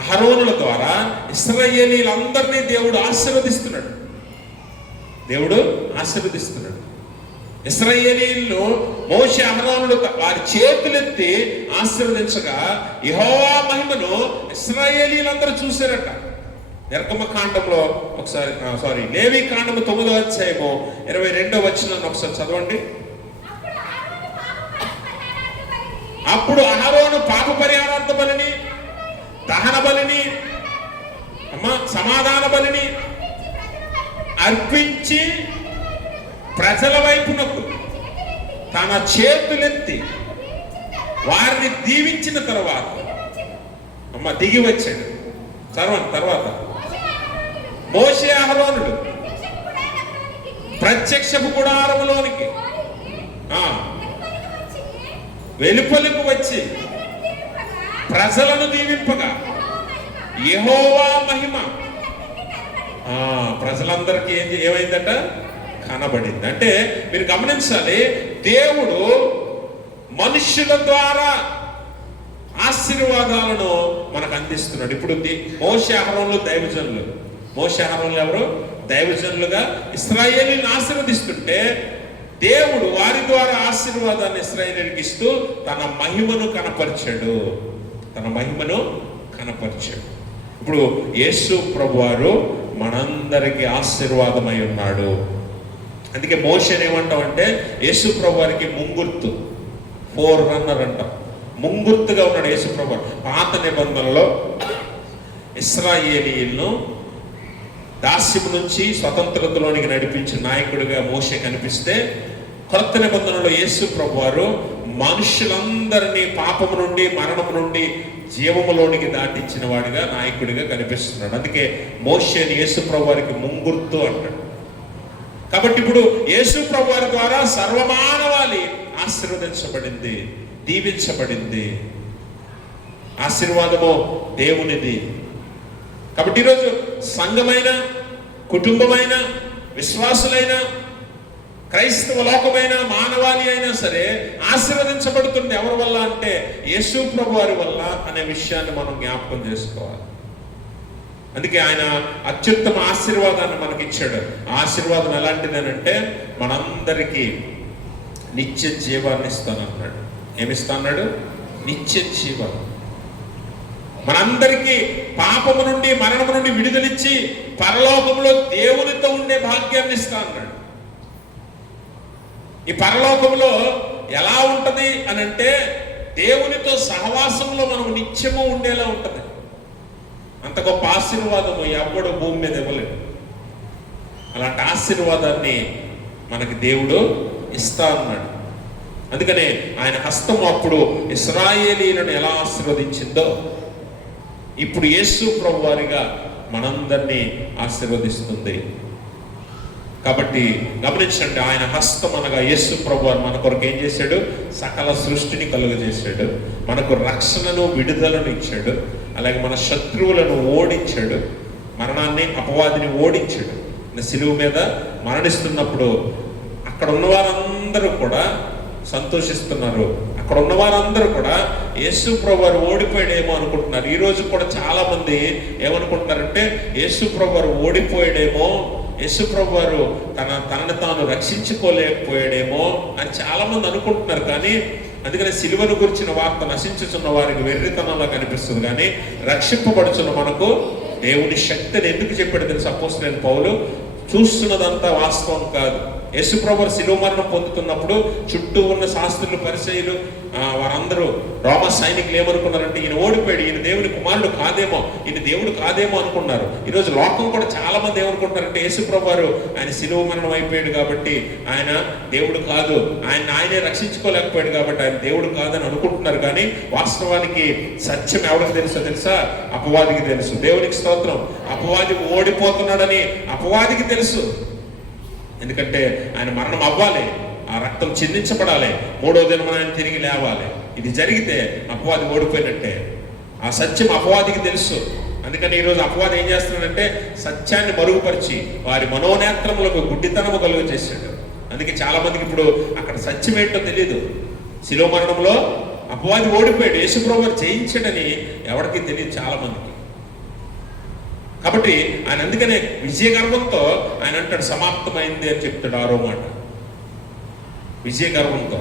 అహరోనుల ద్వారా ఇశ్రాయేలీలందరినీ దేవుడు ఆశీర్వదిస్తున్నాడు. ఇశ్రాయేలీయులు మోషే అహరోనులు వారి చేతులెత్తి ఆశీర్వదించగా యెహోవా మహిమను ఇశ్రాయేలీయులందరూ చూశారట. నిర్గమకాండంలో ఒకసారి లేవి కాండము 9వ అధ్యాయము 22వ వచనాన్ని ఒకసారి చదవండి. అప్పుడు అహరోను పాప పరిహారార్థ బలిని, దహన బలిని, సమాధాన బలిని అర్పించి ప్రజల వైపునకు తన చేతులెత్తి వారిని దీవించిన తర్వాత దిగి వచ్చాడు. తర్వాత మోషే అహరోనులు ప్రత్యక్షపు గుడారములోనికి వెలుపలకు వచ్చి ప్రజలను దీవింపగా యెహోవా మహిమ ప్రజలందరికీ ఏమైందట? కనబడింది. అంటే మీరు గమనించాలి, దేవుడు మనుష్యుల ద్వారా ఆశీర్వాదాలను మనకు అందిస్తున్నాడు. ఇప్పుడు మోషే అహరోనులు దైవజనులు. మోషే అహరోనులు ఎవరు? దైవజనులుగా ఇశ్రాయేలీయులను ఆశీర్వదిస్తుంటే దేవుడు వారి ద్వారా ఆశీర్వాదాన్ని ఇశ్రాయేలీయులకు ఇస్తూ తన మహిమను కనపరిచాడు. ఇప్పుడు యేసు ప్రభువారు మనందరికీ ఆశీర్వాదమై ఉన్నాడు. అందుకే మోషేని ఏమంటామంటే యేసు ప్రభువారికి ముంగుర్తు, ఫోర్ రన్నర్ అంటాం. ముంగుర్తుగా ఉన్నాడు యేసు ప్రభువారు. పాత నిబంధనలో ఇశ్రాయేలీయులను దాస్యము నుంచి స్వతంత్రతలోనికి నడిపించిన నాయకుడిగా మోషే కనిపిస్తే, కొత్త నిబంధనలో యేసు ప్రభువారు మనుషులందరినీ పాపము నుండి, మరణము నుండి జీవములోనికి దాటించిన వాడిగా, నాయకుడిగా కనిపిస్తున్నాడు. అందుకే మోషేని యేసు ప్రభువారికి ముంగుర్తు అంటాడు. కాబట్టి ఇప్పుడు యేసు ప్రభువారి ద్వారా సర్వమానవాళి ఆశీర్వదించబడింది, దీవించబడింది. ఆశీర్వాదము దేవునిది. కాబట్టి ఈరోజు సంఘమైన, కుటుంబమైన, విశ్వాసులైన, క్రైస్తవ లోకమైన, మానవాళి అయినా సరే ఆశీర్వదించబడుతుంది. ఎవరి వల్ల అంటే యేసు ప్రభువారి వల్ల అనే విషయాన్ని మనం జ్ఞాపకం చేసుకోవాలి. అందుకే ఆయన అత్యుత్తమ ఆశీర్వాదాన్ని మనకి ఇచ్చాడు. ఆశీర్వాదం ఎలాంటిదేనంటే మనందరికీ నిత్య జీవాన్ని ఇస్తానన్నాడు. ఏమిస్తాన్నాడు? నిత్య జీవాన్ని. మనందరికీ పాపము నుండి, మరణము నుండి విడుదలిచ్చి పరలోకంలో దేవునితో ఉండే భాగ్యాన్ని ఇస్తా అన్నాడు. ఈ పరలోకంలో ఎలా ఉంటది అని అంటే దేవునితో సహవాసంలో మనం నిత్యము ఉండేలా ఉంటది. అంత గొప్ప ఆశీర్వాదము ఎవ్వడు భూమి మీద ఇవ్వలేడు. అలాంటి ఆశీర్వాదాన్ని మనకి దేవుడు ఇస్తా అన్నాడు. అందుకనే ఆయన హస్తము అప్పుడు ఇశ్రాయేలీయులను ఎలా ఆశీర్వదించిందో ఇప్పుడు యేసు ప్రభువారిగా మనందరినీ ఆశీర్వదిస్తుంది. కాబట్టి గమనించండి, ఆయన హస్తం అనగా యేసు ప్రభువారు మన కొరకు ఏం చేశాడు? సకల సృష్టిని కలుగజేశాడు. మనకు రక్షణను, విడుదలను ఇచ్చాడు. అలాగే మన శత్రువులను ఓడించాడు. మరణాన్ని, అపవాదిని ఓడించాడు. సిలువ మీద మరణిస్తున్నప్పుడు అక్కడ ఉన్న వారందరూ కూడా సంతోషిస్తున్నారు. అక్కడ ఉన్న వారందరూ కూడా యేసు ప్రభువారు ఓడిపోయాడేమో అనుకుంటున్నారు. ఈ రోజు కూడా చాలా మంది ఏమనుకుంటున్నారంటే యేసు ప్రభువారు ఓడిపోయాడేమో, యేసు ప్రభువారు తనని తాను రక్షించుకోలేకపోయాడేమో అని చాలా మంది అనుకుంటున్నారు. కానీ అందుకని సిలువను గురించిన వార్త నశించుచున్న వారికి వెర్రితనంలా కనిపిస్తుంది. కానీ రక్షింపబడుచున్న మనకు దేవుని శక్తిని ఎందుకు చెప్పాడు తెలుసు? అపోస్తలుడైన పౌలు చూస్తున్నదంతా వాస్తవం కాదు. యేసు ప్రభువారు శిలువ మరణం పొందుతున్నప్పుడు చుట్టూ ఉన్న శాస్త్రులు, పరిసయ్యులు, వారందరూ రోమ సైనికులు ఏమనుకున్నారంటే ఈయన ఓడిపోయాడు, ఈయన దేవుని కుమారుడు కాదేమో, ఈయన దేవుడు కాదేమో అనుకున్నారు. ఈరోజు లోకం కూడా చాలా మంది ఏమనుకుంటారంటే యేసు ప్రభువారు ఆయన శిలువ మరణం అయిపోయాడు కాబట్టి ఆయన దేవుడు కాదు, ఆయనే రక్షించుకోలేకపోయాడు కాబట్టి ఆయన దేవుడు కాదని అనుకుంటున్నారు. కానీ వాస్తవానికి సత్యం ఎవరికి తెలుసా? అపవాదికి తెలుసు. దేవునికి స్తోత్రం. అపవాది ఓడిపోతున్నాడని అపవాదికి తెలుసు. ఎందుకంటే ఆయన మరణం అవ్వాలి, ఆ రక్తం చిందించబడాలి, 3వ దినం ఆయన తిరిగి లేవాలి. ఇది జరిగితే అపవాది ఓడిపోయినట్టే. ఆ సత్యం అపవాదికి తెలుసు. అందుకని ఈరోజు అపవాది ఏం చేస్తున్నాడంటే సత్యాన్ని మరుగుపరిచి వారి మనోనేత్రములకు గుడ్డితనము కలుగ చేశాడు. అందుకే చాలా మందికి ఇప్పుడు అక్కడ సత్యం ఏంటో తెలియదు. శిలువ మరణంలో అపవాది ఓడిపోయాడు, యేసు ప్రభువు జయించాడని ఎవరికి తెలియదు చాలా మందికి. కాబట్టి ఆయన అందుకనే విజయగర్వంతో ఆయన అంటాడు సమాప్తమైంది అని చెప్తాడు 6వ మాట. విజయ గర్వంతో.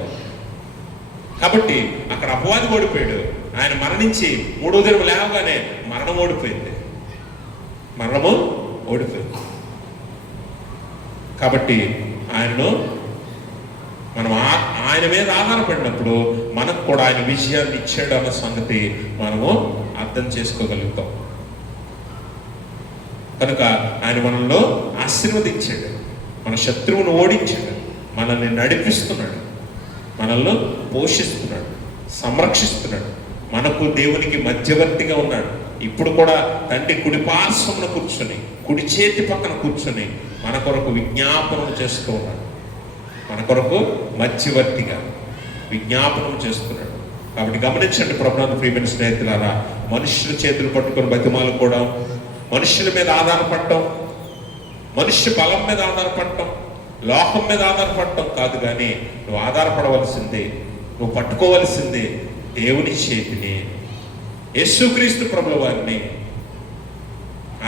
కాబట్టి అక్కడ అపవాది ఓడిపోయాడు. ఆయన మరణించి 3వ దినం లేవగానే మరణం ఓడిపోయింది. మరణము ఓడిపోయింది. కాబట్టి ఆయనను మనం ఆయన మీద ఆధారపడినప్పుడు మనకు కూడా ఆయన విజయాన్ని ఇచ్చాడు అన్న సంగతి మనము అర్థం చేసుకోగలుగుతాం. కనుక ఆయన మనల్ని ఆశీర్వదించాడు, మన శత్రువును ఓడించాడు, మనల్ని నడిపిస్తున్నాడు, మనల్ని పోషిస్తున్నాడు, సంరక్షిస్తున్నాడు, మనకు దేవునికి మధ్యవర్తిగా ఉన్నాడు. ఇప్పుడు కూడా తండ్రి కుడి పార్శ్వమున కూర్చొని, కుడి చేతి పక్కన కూర్చొని మన కొరకు విజ్ఞాపనం చేస్తూ ఉన్నాడు. మన కొరకు మధ్యవర్తిగా విజ్ఞాపనం చేస్తున్నాడు. కాబట్టి గమనించండి ప్రభునందు ప్రియమైన స్నేహితులారా, మనుషుల చేతులు పట్టుకొని బతిమాలుకోవడం, మనుషుల మీద ఆధారపడటం, మనుష్య బలం మీద ఆధారపడటం, లోకం మీద ఆధారపడటం కాదు. కానీ నువ్వు ఆధారపడవలసింది, నువ్వు పట్టుకోవలసింది దేవుని చేతిని, యేసుక్రీస్తు ప్రభుల వారిని.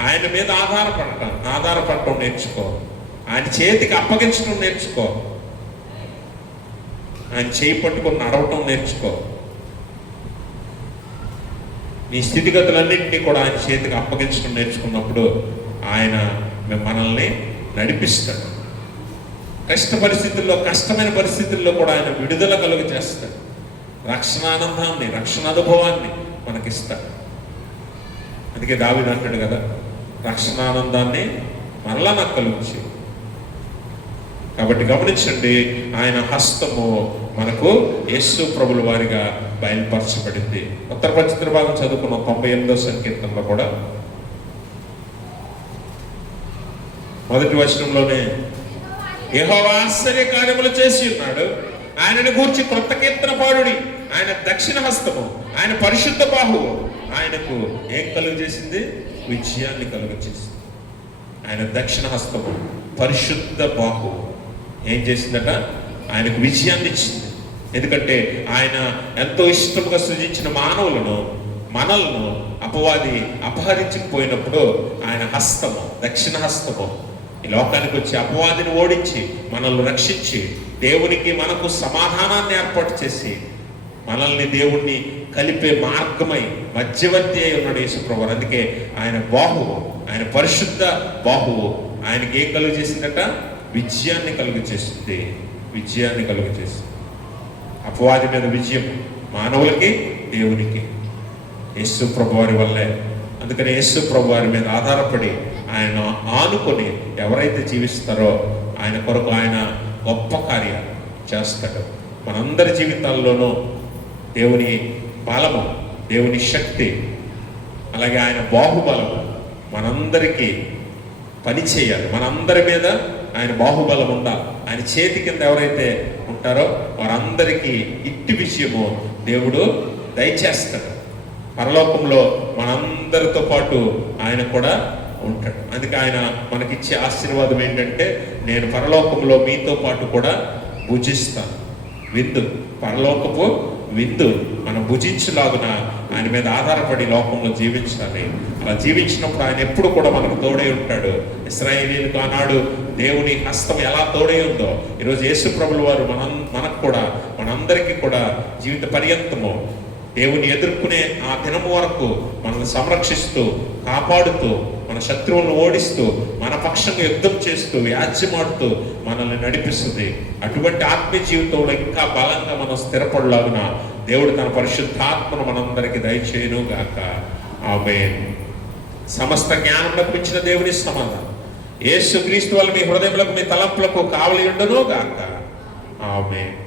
ఆయన మీద ఆధారపడటం నేర్చుకో. ఆయన చేతికి అప్పగించడం నేర్చుకో. ఆయన చేయి పట్టుకొని నడవటం నేర్చుకో. నీ స్థితిగతులన్నింటినీ కూడా ఆయన చేతికి అప్పగించడం నేర్చుకున్నప్పుడు ఆయన మనల్ని నడిపిస్తాడు. కష్టమైన పరిస్థితుల్లో కూడా ఆయన విడుదల కలుగ చేస్తాడు. రక్షణానందాన్ని, రక్షణ అనుభవాన్ని మనకిస్తాడు. అందుకే దావీదు అంటాడు కదా, రక్షణానందాన్ని మరలా నాకు కలుగుచి. కాబట్టి గమనించండి, ఆయన హస్తము మనకు యేసు ప్రభుల వారిగా బయలుపరచబడింది. ఉత్తరపరిచిత్ర భాగం చదువుకున్న 98వ సంకీర్తనలో కూడా మొదటి వచనంలోనే యెహోవా ఆశ్చర్య కార్యములు చేసి ఉన్నాడు, ఆయనను గూర్చి క్రొత్త కీర్తన పాడుడి. ఆయన దక్షిణ హస్తము, ఆయన పరిశుద్ధ బాహువు ఆయనకు ఏం కలుగు చేసింది? విజయాన్ని కలుగు చేసింది. ఆయన దక్షిణ హస్తము, పరిశుద్ధ బాహువు ఏం చేసిందట? ఆయనకు విజయాన్ని ఇచ్చింది. ఎందుకంటే ఆయన ఎంతో ఇష్టముగా సృజించిన మనల్ని అపవాది అపహరించకపోయినప్పుడు ఆయన హస్తము, దక్షిణ హస్తము ఈ లోకానికి వచ్చి అపవాదిని ఓడించి మనల్ని రక్షించి దేవునికి మనకు సమాధానాన్ని ఏర్పాటు చేసి మనల్ని దేవుణ్ణి కలిపే మార్గమై మధ్యవర్తి అయి ఉన్నాడు యేసుప్రభువు. అందుకే ఆయన బాహువు, ఆయన పరిశుద్ధ బాహువు ఆయనకి ఏం కలుగు చేసిందట? విజయాన్ని కలుగు చేసింది. విజయాన్ని కలుగు చేసింది. అపవాది మీద విజయం మానవులకి, దేవునికి యేసు ప్రభు వారి వల్లే. అందుకని యేసు ప్రభు వారి మీద ఆధారపడి ఆయన ఆనుకొని ఎవరైతే జీవిస్తారో ఆయన కొరకు ఆయన గొప్ప కార్యాలు చేస్తాడు. మనందరి జీవితాల్లోనూ దేవుని బలము, దేవుని శక్తి, అలాగే ఆయన బాహుబలము మనందరికీ పని చేయాలి. మనందరి మీద ఆయన బాహుబలం ఉండాలి. ఆయన చేతి కింద ఎవరైతే ఉంటారో వారందరికీ ఇట్టి విషయము దేవుడు దయచేస్తాడు. పరలోకంలో మనందరితో పాటు ఆయన కూడా ఉంటాడు. అందుకే ఆయన మనకిచ్చే ఆశీర్వాదం ఏంటంటే, నేను పరలోకంలో మీతో పాటు కూడా భుజిస్తాను. విందు, పరలోకపు విందు మనం భుజించులాగున ఆయన మీద ఆధారపడి లోకంలో జీవించాలి. అలా జీవించినప్పుడు ఆయన ఎప్పుడు కూడా మనకు తోడై ఉంటాడు. ఇశ్రాయేలీయులకు ఆనాడు దేవుని హస్తం ఎలా తోడై ఉందో ఈరోజు యేసు ప్రభుల వారు మనకు కూడా, మనందరికీ కూడా జీవిత పర్యంతము దేవుని ఎదుర్కొనే ఆ దినము వరకు మనల్ని సంరక్షిస్తూ, కాపాడుతూ, మన శత్రువులను ఓడిస్తూ, మన పక్షంగా యుద్ధం చేస్తూ, వ్యాజ్యమాడుతూ మనల్ని నడిపిస్తుంది. అటువంటి ఆత్మీయ జీవితంలో ఇంకా బలంగా మనం స్థిరపడలాగున దేవుడు తన పరిశుద్ధాత్మను మనందరికీ దయచేయును గాక. ఆమేన్. సమస్త జ్ఞానంలోకి మించిన దేవుని సమాధానం యేసుక్రీస్తు వల్ల మీ హృదయములకు, మీ తలంపులకు కావలి ఉండును గాక. ఆమేన్.